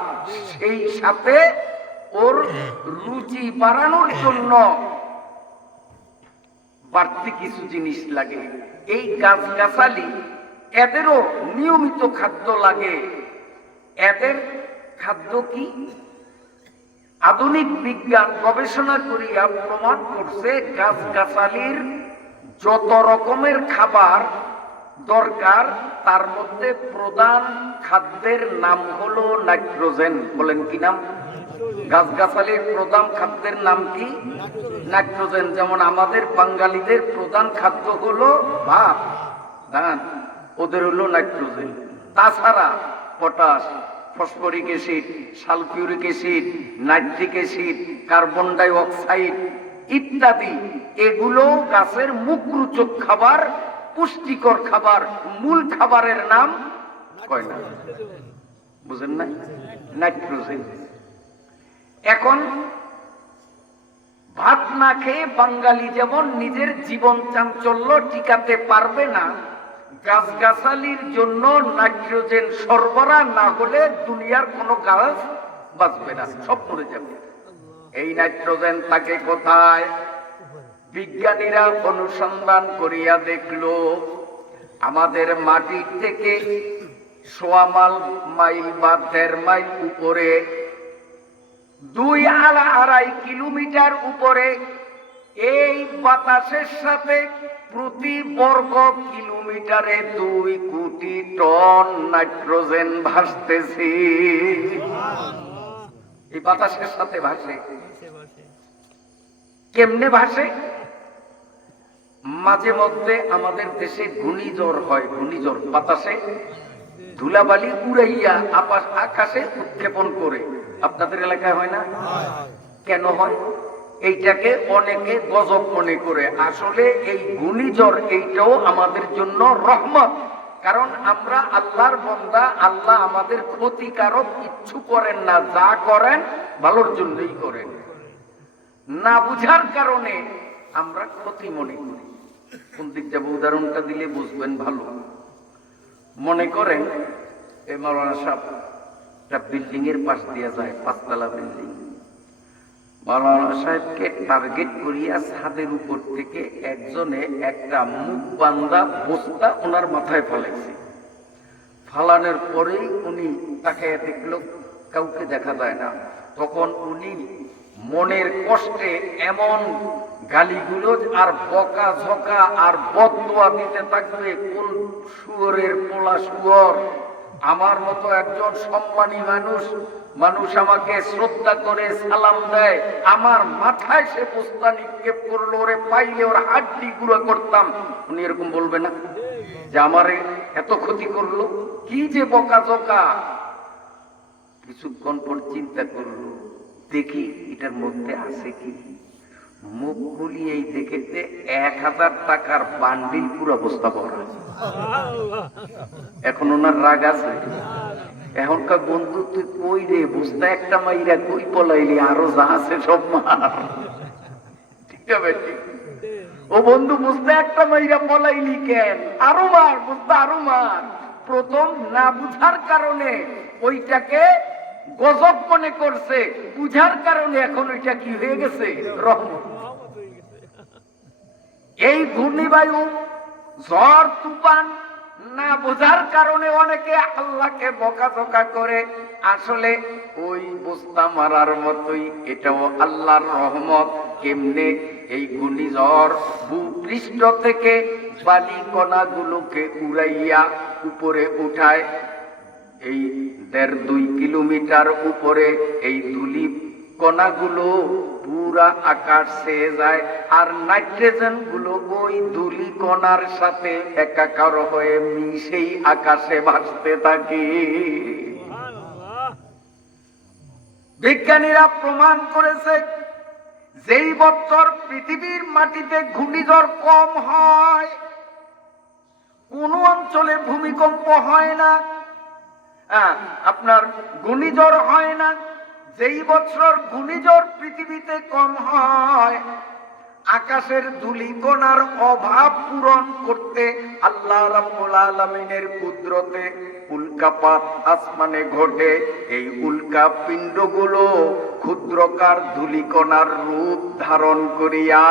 সেই সাথে ওর রুচি বাড়ানোর জন্য বাড়তি কিছু জিনিস লাগে। এই গাছগাছালি, এদেরও নিয়মিত খাদ্য লাগে। এদের খাদ্য কি? আধুনিক বিজ্ঞান গবেষণা করিয়া প্রমাণ করছে, গাছগাছালির যত রকমের খাবার দরকার, তার মধ্যে প্রধান খাদ্যের নাম হলো নাইট্রোজেন। বলেন কি নাম? গাছগাছালির প্রধান খাদ্যের নাম কি? নাইট্রোজেন। যেমন আমাদের বাঙালিদের প্রধান খাদ্য হলো ভাত, ধান, ওদের হলো নাইট্রোজেন। তাছাড়া potash, phosphoric acid, sulphuric acid, nitric acid, carbon dioxide ইত্যাদি, এগুলো গাছের মুখরোচক খাবার, পুষ্টিকর খাবার। মূল খাবারের নাম কয় না, বুঝেন না? নাইট্রোজেন। এখন ভাত না খেয়ে বাঙালি যেমন নিজের জীবন চাঞ্চল্য টিকাতে পারবে না, গাছগাছালির জন্য নাইট্রোজেন সরবরাহ না হলে দুনিয়ার কোনো গাছ বাঁচবে না, সব মরে যাবে। এই নাইট্রোজেন থাকে কোথায়? বিজ্ঞানীরা অনুসন্ধান করিয়া দেখলো, আমাদের মাটির থেকে 1.25 মাইল বা 1.5 মাইল উপরে, 2-2.5 কিলোমিটার উপরে, এই বাতাসের সাথে প্রতি বর্গ কিলোমিটারে 2 কোটি টন নাইট্রোজেন ভাসতেছে। এই বাতাসের সাথে ভাসে। কেমনে ভাসে? মাঝে মধ্যে আমাদের দেশে ঘূর্ণিঝড় হয়, ঘূর্ণিঝড় বাতাসে ধুলাবালি উড়াইয়া আকাশে উৎক্ষেপণ করে। আপনাদের এলাকায় হয় না? কেন হয়? এইটাকে অনেকে গজব মনে করে। আসলে এই ঘূর্ণিঝড়, এইটাও আমাদের জন্য রহমত। কারণ আমরা আল্লাহর বান্দা, আল্লাহ আমাদের ক্ষতিকারক কিচ্ছু করেন না, যা করেন ভালোর জন্যই করেন। না বুঝার কারণে আমরা ক্ষতি মনে করি। কোন দিক যাবো উদাহরণটা দিলে বুঝবেন ভালো। মনে করেন এই মাওলানা সাহেব একটা বিল্ডিং এর পাশ দিয়ে যায়, 5 তলা বিল্ডিং। মাওলানা সাহেবকে টার্গেট করিয়া ছাদের উপর থেকে একজনে একটা মুখ বান্ধা বস্তা ওনার মাথায় ফেলেছে। ফালানোর পরেই উনি তাকে দেখলো, কাউকে দেখা যায় না। তখন উনি মনের কষ্টে এমন গালিগুলোজ আর বকা ঝকা আর বদদোয়া দিতে থাকবে, কোন শুয়োরের পোলা শুয়োর, আমার মতো একজন সম্মানী মানুষ আমাকে শ্রদ্ধা করে সালাম দেয়, আমার মাথায় সে বস্তা নিক্ষেপ করলো, ওরে পাইলে ওর হাড্ডি গুঁড়া করতাম, উনি এরকম বলবে না যে আমারে এত ক্ষতি করলো? কি যে বকাঝকা। কিছুক্ষণ পর চিন্তা করলো, দেখি এটার মধ্যে আছে কি। মুখ খুলিয়েই দেখেছে 1000 টাকার বান্ডিল পুরো বস্তা ভরা। এখন ওনার রাগ আছে। এখনকার বন্ধু, তুই কই রে, বস্তা একটা মাইরা কই পলাইলি, আরো যা আছে সব মার। ঠিক আছে, ঠিক। ও বন্ধু, বস্তা একটা মাইরা পলাইলি কেন? আরো মার, বস্তা আরো মার। প্রথম না বুঝার কারণে ওইটাকে গজব মনে করছে, বুঝার কারণে এখন ওইটা কি হয়ে গেছে? রহমত। এই ঘূর্ণিবায়ু, ঝড় তুফান না বোঝার কারণে অনেকে আল্লাহকে বকাঝকা করে। আসলে ওই বস্তা মারার মতোই এটাও আল্লাহর রহমত। কেমনে? এই ঘূর্ণিঝড় ভূপৃষ্ঠ থেকে বালি কণাগুলোকে উড়াইয়া উপরে উঠায়। এই 1.5-2 কিলোমিটার উপরে এই ধূলি কণাগুলো পুরা আকাশ ছেয়ে যায়, আর নাইট্রোজেন গুলো ওই ধূলি কণার সাথে একাকার হয়ে মিশেই আকাশে ভাসতে থাকে। বিজ্ঞানীরা প্রমাণ করেছে, যেই বছর পৃথিবীর মাটিতে ঘূর্ণিঝড় কম হয়, কোন অঞ্চলে ভূমিকম্প হয় না, আপনার ঘূর্ণিঝড় হয় না। যেই বছর ঘূর্ণিঝড় পৃথিবীতে কম হয়, আকাশের ধূলিকণার অভাব পূরণ করতে আল্লাহ রাব্বুল আলামিনের কুদরতে উল্কাপাত আসমানে ঘটে। এই উল্কা পিণ্ডগুলো ক্ষুদ্রকার ধূলিকণার রূপ ধারণ করিয়া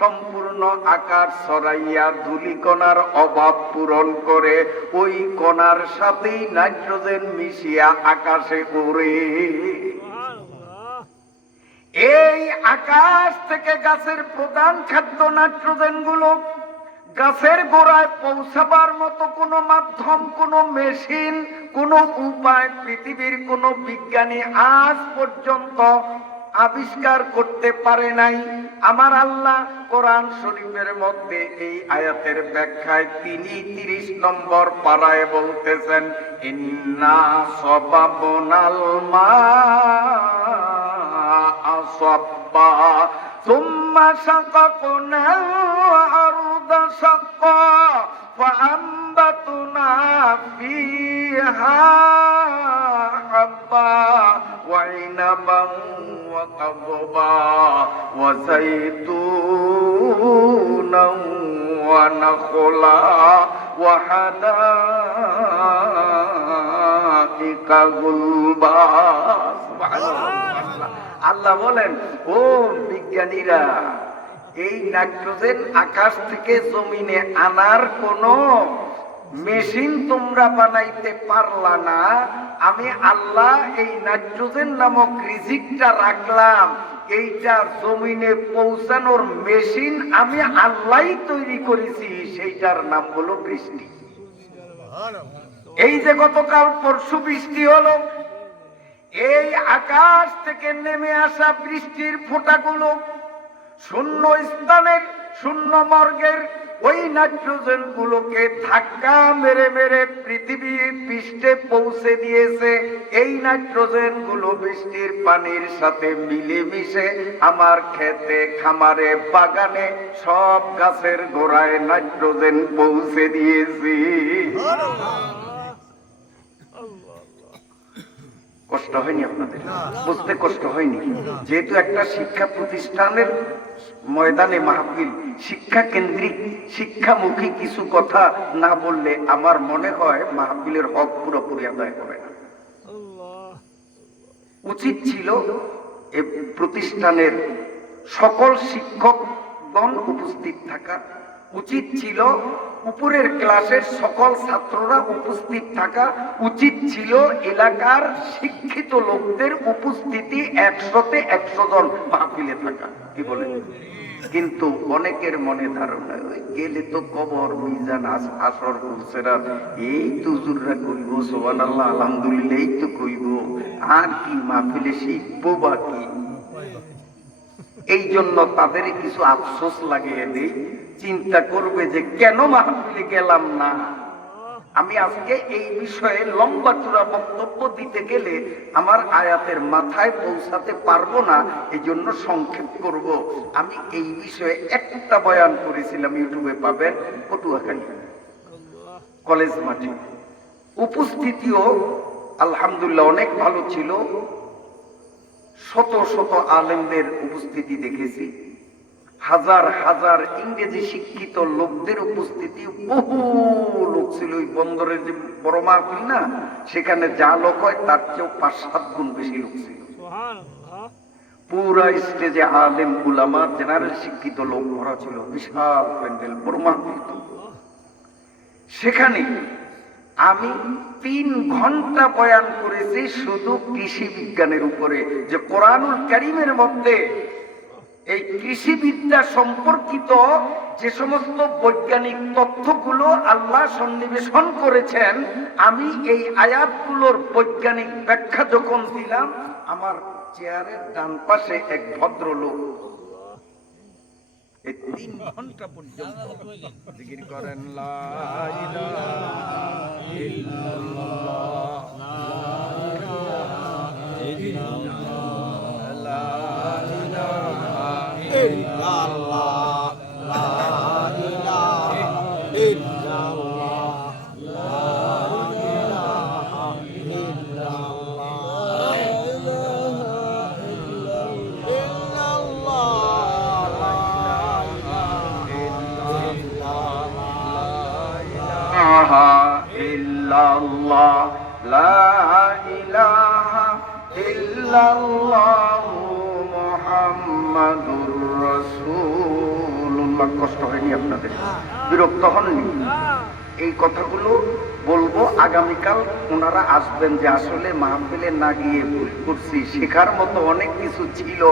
সম্পূর্ণ আকাশ ছড়াইয়া ধূলিকণার অভাব পূরণ করে। ওই কণার সাথেই নাইট্রোজেন মিশিয়া আকাশে ওড়ে। এই আকাশ থেকে গাছের প্রধান খাদ্য নাইট্রোজেন গুলো গাছের গোড়ায় পৌঁছাবার মতো কোনো মাধ্যম, কোনো মেশিন, কোনো উপায় পৃথিবীর কোনো বিজ্ঞানী আজ পর্যন্ত আবিষ্কার করতে পারে নাই। আমার আল্লাহ কোরআন শরীফের মধ্যে এই আয়াতের ব্যাখ্যায় তিনি 30 নম্বর পারায় বলতেছেন, ইন্না সাবাবনাল মা'a সাব্বা সুম্মা শাকাকনাল আরদা শাক্কা ফাআমবাতনা ফিহা হাব্বা ওয়া ইনাবান ওয়া কাযবা ওয়া যাইতুনান ওয়া নাখলা ওয়া হাদাইকা গুলবা। সুবহানাল্লাহ। আল্লাহ বলেন, ও বিজ্ঞানীরা, এই নাইট্রোজেন আকাশ থেকে জমিনে আনার কোন মেশিন তোমরা বানাইতে পারলা না। আমি আল্লাহ এই নাইট্রোজেন নামক রিজিকটা রাখলাম, এইটা জমিনে পৌঁছানোর মেশিন আমি আল্লাহই তৈরি করেছি, সেইটার নাম হলো বৃষ্টি। এই যে গতকাল পরশু বৃষ্টি হলো, এই আকাশ থেকে নেমে আসা বৃষ্টির ফোঁটাগুলো শূন্য স্থানের, শূন্য মর্গের ওই নাইট্রোজেন গুলোকে ধাক্কা মেরে মেরে পৃথিবীর পৃষ্ঠে পৌঁছে দিয়েছে। এই নাইট্রোজেন গুলো বৃষ্টির পানির সাথে মিলে মিশে আমার খেতে, খামারে, বাগানে, সব গাছের গোড়ায় নাইট্রোজেন পৌঁছে দিয়েছি। কষ্ট হয়নি আপনাদের? বুঝতে কষ্ট হয়নি? যেহেতু একটা শিক্ষা প্রতিষ্ঠানের ময়দানে মাহফিল, শিক্ষা কেন্দ্রিক, শিক্ষামুখী কিছু কথা না বললে আমার মনে হয় মাহফিলের হক পুরোপুরি আদায় হবে না। উচিত ছিল এই প্রতিষ্ঠানের সকল শিক্ষকগণ উপস্থিত থাকা, উচিত ছিল উপরের ক্লাসের সকল ছাত্ররা উপস্থিত থাকা, উচিত ছিল এলাকার শিক্ষিত লোকদের উপস্থিতি 100-তে 100 জন মাহফিলে থাকা। কি বলেন? কিন্তু অনেকের মনে ধারণা ওই গেলে তো কবর মিজান আসর ফুলসেরাত এই তো হুজুররা কইব সুবহানাল্লাহ আলহামদুলিল্লাহ এই তো কইব, আর কি মাহফিলে শিখবো বাকি। এই জন্য তাদের কিছু আফসোস লাগিয়ে দেই, চিন্তা করবে যে কেন মাহফিলে গেলাম না। আমি আজকে এই বিষয়ে লম্বা চূড়া বক্তব্য দিতে গেলে আমার আয়াতের মাথায় পৌঁছাতে পারবো না, এই জন্য সংক্ষেপ করব। আমি এই বিষয়ে একটা বয়ান করেছিলাম, ইউটিউবে পাবেন, পটুয়াখালী কলেজ মাঠে। উপস্থিতিও আলহামদুলিল্লাহ অনেক ভালো ছিল, শত শত আলেমদের উপস্থিতি দেখেছি, হাজার হাজার ইংরেজি শিক্ষিত লোকদের উপস্থিতি, বহু লোক ছিল। ওই বন্দরের যে বড় মাহফিল না, সেখানে যা লোক হয় তার চেয়েও 5-7 গুণ বেশি লোক ছিল। পুরা স্টেজে আলেম উলামা জেনারেল শিক্ষিত লোক ভরা ছিল, বিশাল প্যান্ডেল, বড় মাহফিল। সেখানে আমি 3 ঘন্টা বয়ান করেছি শুধু কৃষি বিজ্ঞানের উপরে, যে কোরআনুল কারীমের মধ্যে এই কৃষিবিদ্যা সম্পর্কিত যে সমস্ত বৈজ্ঞানিক তথ্যগুলো আল্লাহ সন্নিবেশন করেছেন, আমি এই আয়াতগুলোর বৈজ্ঞানিক ব্যাখ্যা যখন দিলাম, আমার চেয়ারের ডান পাশে এক ভদ্রলোক এই 3 ঘন্টা পর্যন্ত জিকির করেন লা ইলাহা ইল্লাল্লাহ, লা ইলাহা ইল্লাল্লাহ, লা ইলাহা ইল্লাল্লাহ, লা ইলাহা ইল্লাল্লাহ, লা ইলাহা ইল্লাল্লাহ, লা ইলাহা ইল্লাল্লাহ মুহাম্মাদুর রাসূলুল্লাহ। কষ্ট হয়নি আপনাদের? বিরক্ত হননি? এই কথাগুলো বলবো, আগামীকাল ওনারা আসবেন, যে আসলে মাহফিলে না গিয়ে ভুল করছি, শেখার মতো অনেক কিছু ছিল,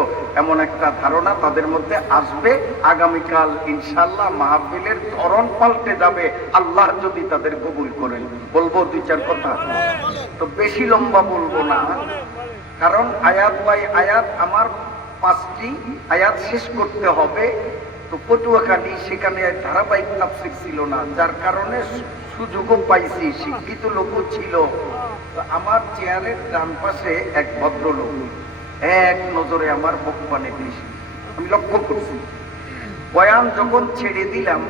এমন একটা ধারণা তাদের মধ্যে আসবে। আগামীকাল ইনশাআল্লাহ মাহফিলের ধরন পাল্টে যাবে, আল্লাহ যদি তাদের কবুল করেন। বলবো 2-4 কথা, তো বেশি লম্বা বলবো না, কারণ আয়াত বাই আয়াত আমার 5টি আয়াত শেষ করতে হবে। তো পটুয়াখালী সেখানে ধারাবাহিক তাফসীর ছিল না, যার কারণে সুযোগও পাইছি, শিক্ষিত লোকও ছিল। তো আমার চেয়ারের ডান পাশে এক ভদ্রলোক এক নজরে আমার বক্তব্যে বেশি আমি লক্ষ্য করছি। বয়ান যখন ছেড়ে দিলাম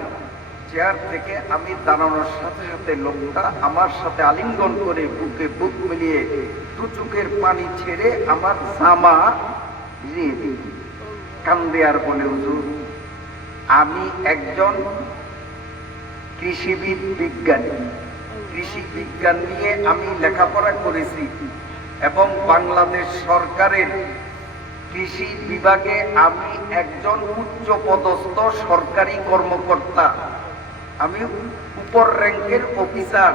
চেয়ার থেকে, আমি দাঁড়ানোর সাথে সাথে লোকটা আমার সাথে আলিঙ্গন করে বুকে বুক মিলিয়ে 2 চোখের পানি ছেড়ে আমার জামা ভিজিয়ে দিল, কান্দে আর বলে, হুজুর আমি একজন কৃষিবিদ বিজ্ঞানী, কৃষি বিজ্ঞান নিয়ে আমি লেখাপড়া করেছি এবং বাংলাদেশ সরকারের কৃষি বিভাগে আমি একজন উচ্চ পদস্থ সরকারি কর্মকর্তা, আমি উপর র্যাঙ্কের অফিসার।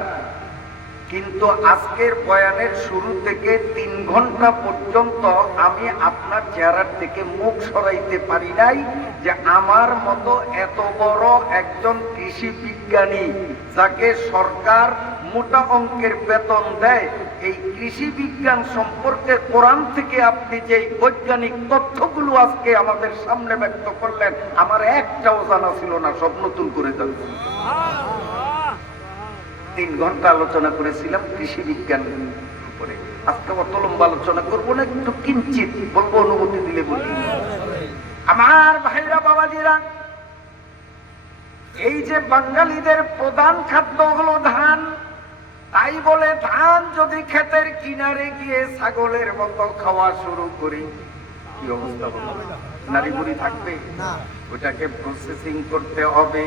কিন্তু আজকের বয়ানের শুরু থেকে 3 ঘন্টা পর্যন্ত আমি আপনার চেহারা থেকে মুখ সরাইতে পারি নাই, যে আমার মতো এত বড় একজন কৃষি বিজ্ঞানী, যাকে সরকার মোটা অঙ্কের বেতন দেয়, এই কৃষি বিজ্ঞান সম্পর্কে কোরআন থেকে আপনি যে বৈজ্ঞানিক তথ্যগুলো আজকে আমাদের সামনে ব্যক্ত করলেন, আমার একটাও জানা ছিল না, সব নতুন করে জানছি। 3 ঘন্টা আলোচনা করেছিলাম কৃষি বিজ্ঞান উপরে। আজকে অত লম্বা আলোচনা করবো না, একটু কিঞ্চিত বলবো, অনুমতি দিলে বলি। আমার ভাইরা বাবাজিরা, এই যে বাঙালিদের প্রধান খাদ্য হলো ধান, তাই বলে ধান যদি ক্ষেতের কিনারে গিয়ে ছাগলের মতো খাওয়া শুরু করি, কি অবস্থা হবে? নারী বুড়ি থাকবে? ওটাকে প্রসেসিং করতে হবে,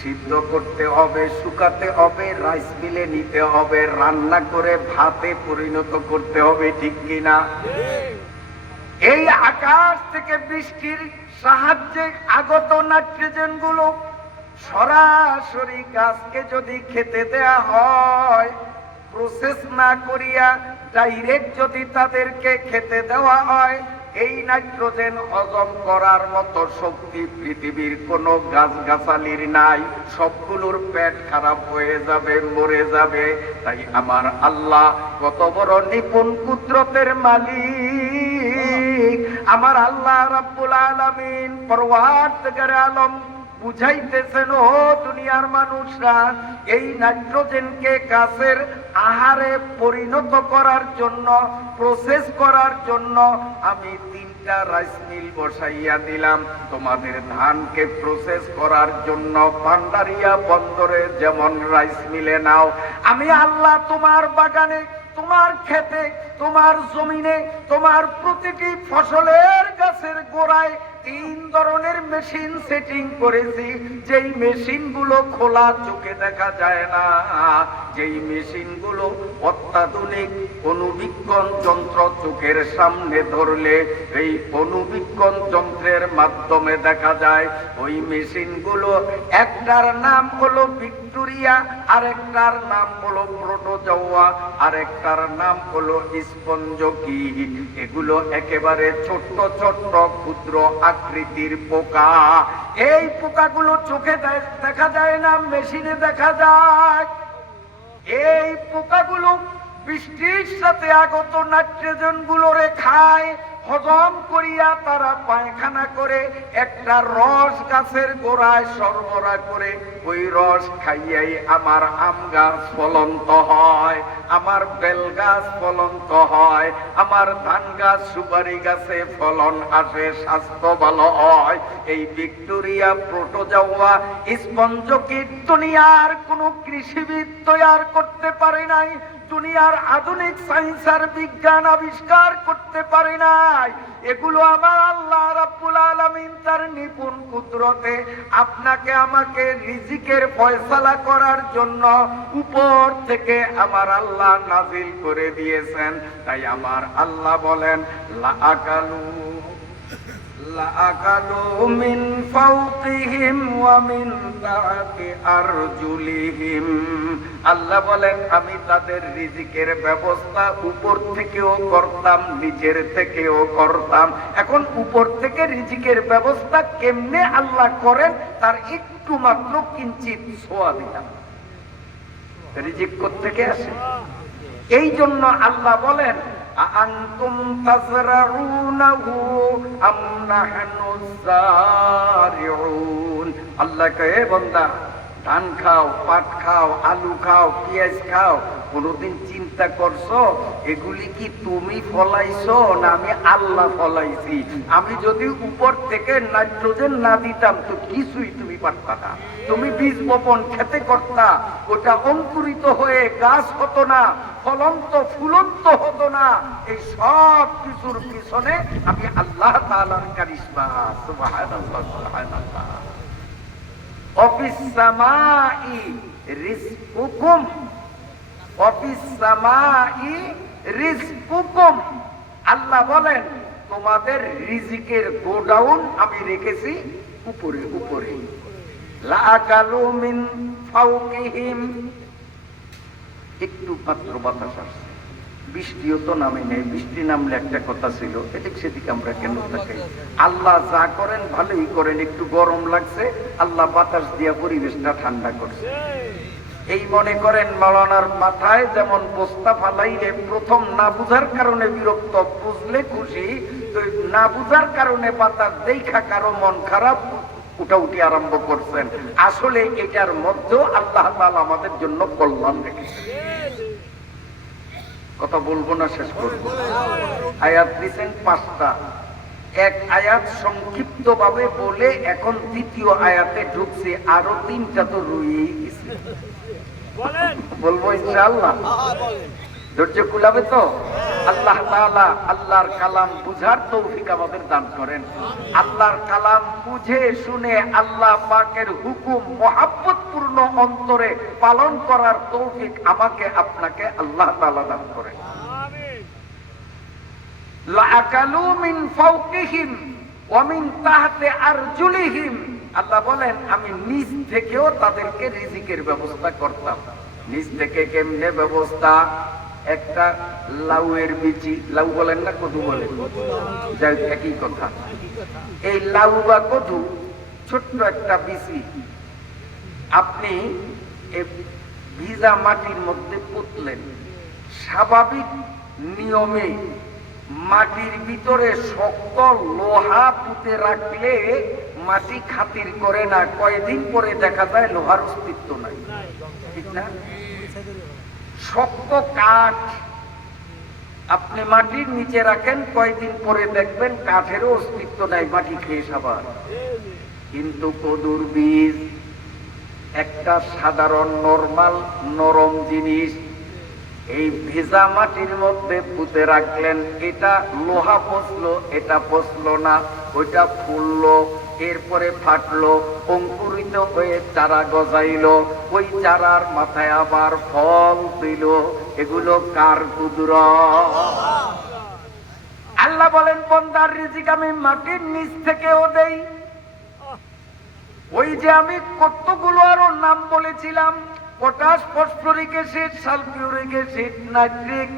সিদ্ধ করতে হবে, শুকাতে হবে, রাইস মিলে নিতে হবে, রান্না করে ভাতে পরিণত করতে হবে, ঠিক কিনা? এই আকাশ থেকে বৃষ্টির সাহায্যে আগত নাইট্রোজেন গুলো সরাসরি গাছকে যদি খেতে দেয়া হয়, প্রসেস না করিয়া ডাইরেক্ট যদি তাদেরকে খেতে দেওয়া হয়, এই নাইট্রোজেন হজম করার মতো শক্তি পৃথিবীর কোনো গাছগাছালির নাই। সবগুলোর পেট খারাপ হয়ে যাবে, মরে যাবে। তাই আমার আল্লাহ কত বড় নিপুণ কুদরতের মালিক, আমার আল্লাহ রাব্বুল আলামিন পরওয়ারদিগারে আলম বুঝাইতেছেন, ও দুনিয়ার মানুষরা, এই নাইট্রোজেনকে গাছের আহারে পরিণত করার জন্য, প্রসেস করার জন্য আমি 3টা রাইস মিল বসাইয়া দিলাম। তোমাদের ধানকে প্রসেস করার জন্য ভান্ডারিয়া বন্দরে যেমন রাইস মিলে নাও, আমি আল্লাহ তোমার বাগানে, তোমার খেতে, তোমার জমিনে, তোমার প্রতিটি ফসলের গাছের গোড়ায় 3 ধরনের মেশিন সেটিং করেছি। যেই মেশিনগুলো খোলা চোখে দেখা যায় না, যেই মেশিনগুলো অত্যাধুনিক অনুবীক্ষণ যন্ত্র চোখের সামনে ধরলে এই অনুবীক্ষণ যন্ত্রের মাধ্যমে দেখা যায়, ওই মেশিনগুলো একটার নাম হলো ভিক্টোরিয়া, আরেকটার নাম হলো প্রোটোজোয়া, আরেকটার নাম হলো স্পঞ্জকি। এগুলো একেবারে ছোট্ট ছোট্ট ক্ষুদ্র আকৃতির পোকা। এই পোকাগুলো চোখে দেখা যায় না, মেশিনে দেখা যায়। এই পোকাগুলো বৃষ্টির সাথে আগত নাইট্রোজেন গুলোরে খায়, হজম করিয়া তারা পায়খানা করে একটা রস গাছের গোড়ায় সরবরাহ করে। ওই রস খাইয়াই আমার আম গাছ ফলন্ত হয়, আমার বেল গাছ ফলন্ত হয়, আমার ধান গাছ সুপারি গাছে ফলন আসে, স্বাস্থ্য ভালো হয়। এই ভিক্টোরিয়া, প্রোটোজোয়া, স্পঞ্জকি দুনিয়ার কোনো কৃষিবিদ তৈরি করতে পারে নাই, দুনিয়ার আধুনিক সায়েন্স আর বিজ্ঞান আবিষ্কার করতে পারে নাই। এগুলো আমার আল্লাহ রাব্বুল আলামিন তার নিপুণ কুদরতে আপনাকে আমাকে রিজিকের ফয়সালা করার জন্য উপর থেকে আমার আল্লাহ নাজিল করে দিয়েছেন। তাই আমার আল্লাহ বলেন, লাআকালু মিন ফাওকিহিম ওয়া মিন তাহতি আরজুলিহিম। আল্লাহ বলেন, আমি তাদের রিজিকের ব্যবস্থা উপর থেকেও করতাম, নিচের থেকেও করতাম। এখন উপর থেকে রিজিকের ব্যবস্থা কেমনে আল্লাহ করেন তার একটু মাত্র কিঞ্চিত ছোঁয়া দিলাম। রিজিক কোত্থেকে আসে? এই জন্য আল্লাহ বলেন, আনতুম তাজরাউনাহু আম নাহনুজ যারিউন। আল্লাহ কহে, বান্দা, ধান খাও, পাট খাও, আলু খাও, পেঁয়াজ খাও, কোনদিন চিন্তা করছো এগুলি কি তুমি ফলাইছো না আমি আল্লাহ ফলাইছি? আমি যদি উপর থেকে নাইট্রোজেন না দিতাম তো কিছুই তুমি পারতা না। তুমি বীজ বপন খেতে করতা, ওটা অঙ্কুরিত হয়ে গাছ হতো না, ফলন্ত ফুলন্ত হতো না। এই সব কিছুর পিছনে আমি আল্লাহ তাআলার কারিশমা। সুবহানাল্লাহ, সুবহানাল্লাহ। অফিস সামাই রিজকুকুম, অফিস সামাই রিজকুকুম। আল্লাহ বলেন, তোমাদের রিজিকের গোডাউন আমি রেখেছি উপরে উপরে। লাআকালু মিন ফাওকিহিম। একটু মাত্র বাতাস আসছে, বৃষ্টিও তো নামে নেই। বৃষ্টি নামলে একটা কথা ছিল, এদিক সেদিক আমরা কেন থাকি? আল্লাহ যা করেন ভালোই করেন। একটু গরম লাগছে, আল্লাহ বাতাস দিয়া পরিবেশটা ঠান্ডা করছে। এই মনে করেন মাওলানার মাথায় যেমন বস্তা ফালাইলে প্রথম না বুঝার কারণে বিরক্ত, বুঝলে খুশি। তো না বুঝার কারণে বাতাস দেখা কারো মন খারাপ, উঠাউঠি আরম্ভ করছেন। আসলে এটার মধ্যেও আল্লাহ তাআলা আমাদের জন্য কল্যাণ রেখেছেন। কথা বলবো না, শেষ করবো। আয়াত দিয়েছেন 5টা। এক আয়াত সংক্ষিপ্ত ভাবে বলে এখন দ্বিতীয় আয়াতে ঢুকছে, আরো 3টা তো রয়েই গেছে। বলবো ইনশাআল্লাহ? ধৈর্য কুলাবে তো? আল্লাহ তাআলা আল্লাহর কালাম বুঝার তৌফিক আমাদের দান করেন। আল্লাহর কালাম বুঝে শুনে আল্লাহ পাকের হুকুম মহব্বত পূর্ণ অন্তরে পালন করার তৌফিক আমাকে আপনাকে আল্লাহ তাআলা দান করেন। লাআকালু মিন ফাওকিহিম ওয়া মিন তাহতি আরজুলিহিম। আল্লাহ বলেন আমি নিজ থেকেও তাদেরকে রিজিকের ব্যবস্থা করতাম। নিজ থেকে কেমনে ব্যবস্থা? একটা লাউয়ের বিচি, লাউ বলেন না কদু বলেন, যাই একই কথা। এই লাউ বা কদু ছোট্ট একটা বিচি আপনি ভিজা মাটির মধ্যে পুঁতলেন। স্বাভাবিক নিয়মে মাটির ভিতরে শক্ত লোহা পুঁতে রাখলে মাটি খাতির করে না, কয়েকদিন পরে দেখা যায় লোহার অস্তিত্ব নাই, ঠিক না? শক্ত কাঠ আপনি মাটির নিচে রাখেন, কয়েকদিন পরে দেখবেন কাঠেরও অস্তিত্ব নাই, মাটি খেয়ে সাবার। কিন্তু কদুর বীজ একটা সাধারণ নরমাল নরম জিনিস, এই ভেজা মাটির মধ্যে পুঁতে রাখলেন, এটা লোহা পচলো, এটা পচলো না, ওইটা ফুললো, এরপরে ফাটলো, অঙ্কুরিত হয়ে চারা গজাইলো, ওই চারার মাথায় আবার ফল দিল। এগুলো কার কুদরত? আল্লাহ বলেন বান্দার রিজিক আমি মাটির নিচ থেকেও দেই। ওই যে আমি কতগুলো আরো নাম বলেছিলাম, potash, phosphoric acid, sulphuric acid, nitric,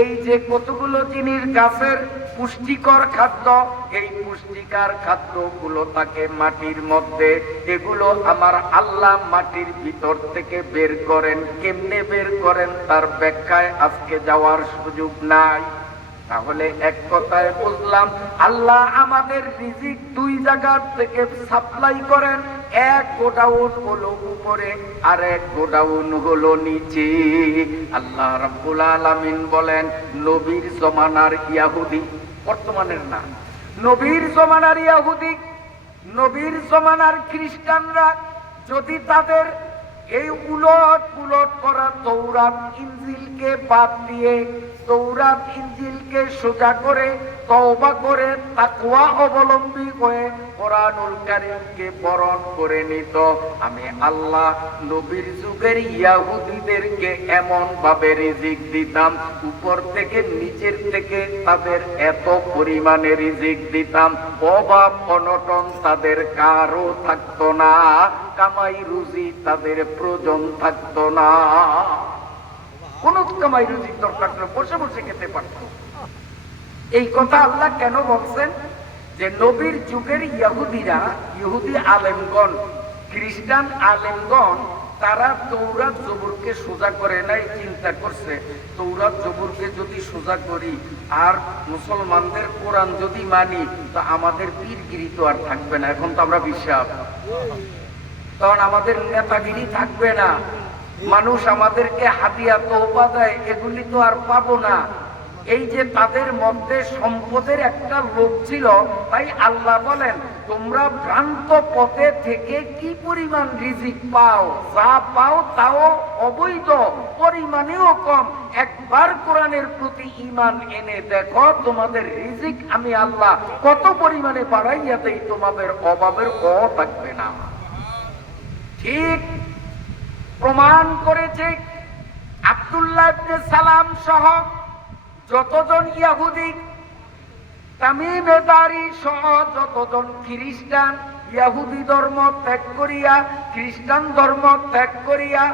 এই যে কতগুলো জিনিস গাছের পুষ্টিকর খাদ্য, এই পুষ্টিকর খাদ্যগুলো থাকে মাটির মধ্যে। এগুলো আমার আল্লাহ মাটির ভিতর থেকে বের করেন। কেমনে বের করেন তার ব্যাখ্যায় আজকে যাওয়ার সুযোগ নাই। তাহলে এক কথায় বুঝলাম আল্লাহ আমাদের রিজিক দুই জায়গা থেকে সাপ্লাই করেন। এক গোডাউন হলো উপরে, আর এক গোডাউন হলো নিচে। আল্লাহ রাব্বুল আলামিন বলেন নবীর জমানার ইহুদি, বর্তমানের না, নবীর জমানার ইহুদি, নবীর জমানার খ্রিস্টানরা যদি তাদের এই উলট পুলট করা তৌরাত ইনজিলকে বাদ দিয়ে তৌরাত ইনজিলকে সোজা করে তওবা করে তাকওয়া অবলম্বী হয়ে কোরআনুল কারীমকে বরণ করে নিত, আমি আল্লাহ নবীর যুগের ইহুদিদেরকে এমন ভাবে রিজিক দিতাম, উপর থেকে নিচের থেকে তাদের এত পরিমাণে রিজিক দিতাম, অভাব অনটন তাদের কারো থাকতো না, কামাই রুজি তাদের প্রয়োজন থাকতো না। কোন কামাই রুজির দরকার নেই, বসে বসে খেতে পারত। এই কথা আল্লাহ কেন বলছেন? যে নবীর যুগের ইহুদিরা, ইহুদি আলেমগণ, খ্রিস্টান আলেমগণ, তারা তৌরাত জবুরকে সোজা করে নাই। চিন্তা করছে তৌরাত জবুরকে যদি সোজা করি আর মুসলমানদের কোরআন যদি মানি, তো আমাদের পীরগিরি তো আর থাকবে না। এখন তো আমরা বিশ্বাস, তখন আমাদের নেতাগিরি থাকবে না, মানুষ আমাদেরকে হাদিয়া তওবা দেয়, এগুলি তো আর পাবো না। এই যে তাদের মধ্যে সম্পদের একটা লোভ ছিল, তাই আল্লাহ বলেন তোমরা ভ্রান্ত পথে থেকে কি পরিমাণ রিজিক পাও, যা পাও তাও অবৈধ, পরিমাণেও কম। একবার কোরআনের প্রতি ঈমান এনে দেখো তোমাদের রিজিক আমি আল্লাহ কত পরিমাণে বাড়াইয়া দেই, তোমাদের অভাবের থাকবে না। ঠিক প্রমাণ করেছে আব্দুল্লাহ ইবনে সালাম সহ যতজন ইহুদি, তামিম দারি সহ যতজন খ্রিস্টান ইহুদি ধর্ম ত্যাগ করিয়া খ্রিস্টান ধর্ম ত্যাগ করিয়া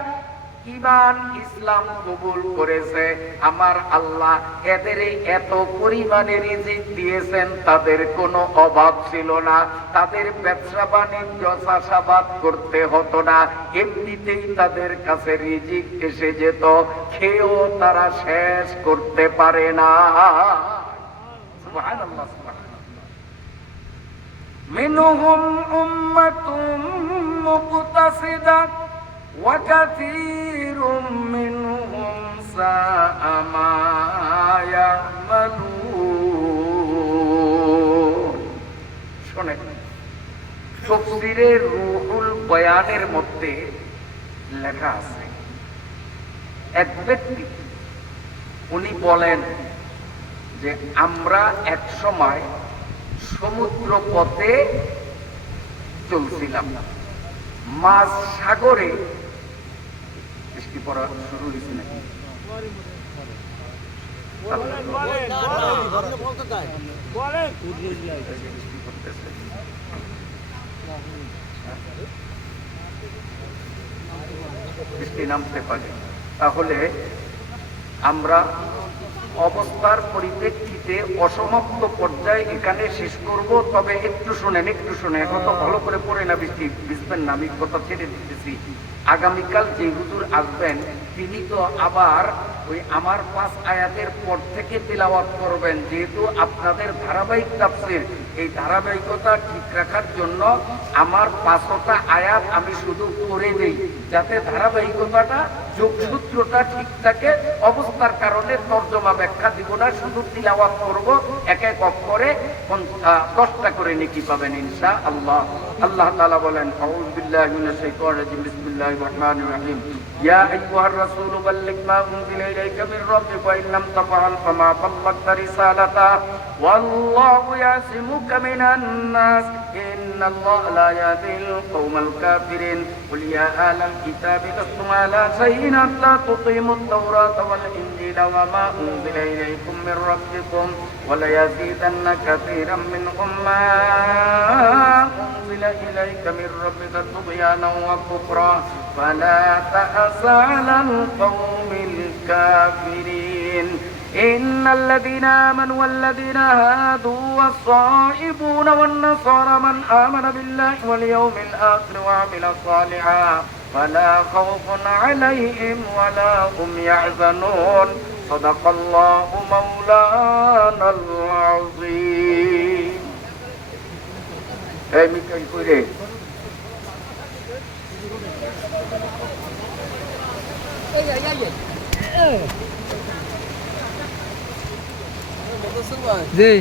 ঈমান ইসলাম কবুল করেছে, আমার আল্লাহ এদের এত পরিমাণে রিজিক দিয়েছেন, তাদের কোনো অভাব ছিল না, তাদের ব্যবসা বাণিজ্য চাষাবাদ করতে হতো না, এমনিতেই তাদের কাছে রিজিক এসে যেত, খেয়েও তারা শেষ করতে পারে না। সুবহানাল্লাহ, সুবহানাল্লাহ। মিনহুম উম্মাতুম মুকতাসিদা ওয়া কাসীরুম মিনহুম সাআ মা ইয়ামালুন। শুনেন, তাফসীরে রুহুল বয়ানের মধ্যে লেখা আছে, এক ব্যক্তি উনি বলেন যে আমরা এক সময় সমুদ্র পথে চলছিলাম, মাঝ সাগরে বৃষ্টি পড়া শুরু হয়েছে নাকি? বৃষ্টি নামতে পারে। তাহলে আমরা অবস্থার পরিপ্রেক্ষিতে অসমাপ্ত পর্যায়ে এখানে শেষ করব। তবে একটু শুনেন, এখন তো ভালো করে পড়ে না, বৃষ্টি ভিজবেন না, আমি কথা ছেড়ে দিতেছি। আগামীকাল যে হুজুর আসবেন তিনি তো আবার ওই আমার 5 আয়াতের পর থেকে তিলাওয়াত করবেন। যেহেতু আপনাদের ধারাবাহিক তাফসীর, এই ধারাবাহিকতা ঠিক রাখার জন্য আমার 5টা আয়াত আমি শুধু পড়ে দেই, যাতে ধারাবাহিকতাটা যোগসূত্রটা ঠিক থাকে। অবস্থার কারণে তর্জমা ব্যাখ্যা দিব না, শুধু তিলাওয়াত করব। এক এক অক্ষরে 10টা করে নেকি পাবেন ইনশাআল্লাহ। আল্লাহ তাআলা বলেন, আউযু বিল্লাহি মিনাশ শাইতানির রাজিম, বিসমিল্লাহির রহমানির রহিম। ইয়া আইয়ুহার রাসূল বাল্লিগ মা উনজিলা ইলাইকা মির রাব্বিকা ওয়া ইন লাম তাফআল ফামা বাল্লাগতা রিসালাতা ওয়াল্লাহু ইয়াসিমুকা মিনান নাস ইন্নাল্লাহা লা ইয়াহদিল কওমাল কাফিরিন। কুল ইয়া আহলাল কিতাবি লাস্তুম আলা শাইইন হাত্তা তুকিমুত তাওরাতা ওয়াল ইনজিলা ওয়া মা উনজিলা ইলাইকুম মির রাব্বিকুম ওয়া লা ইয়াজিদান্না কাসীরাম মিনহুম মা উনজিলা ইলাইকা মির রাব্বিকা তুগয়ানা ওয়া কুফরা ফালা তা'সা আলাল কওমিল কাফিরিন। إن الذين آمنوا والذين هادوا والصائبون والنصارى من آمن بالله واليوم الآخر وعمل صالحا فلا خوف عليهم ولا هم يحزنون صدق الله مولانا العظيم. Hey, Mikhail Kure. জি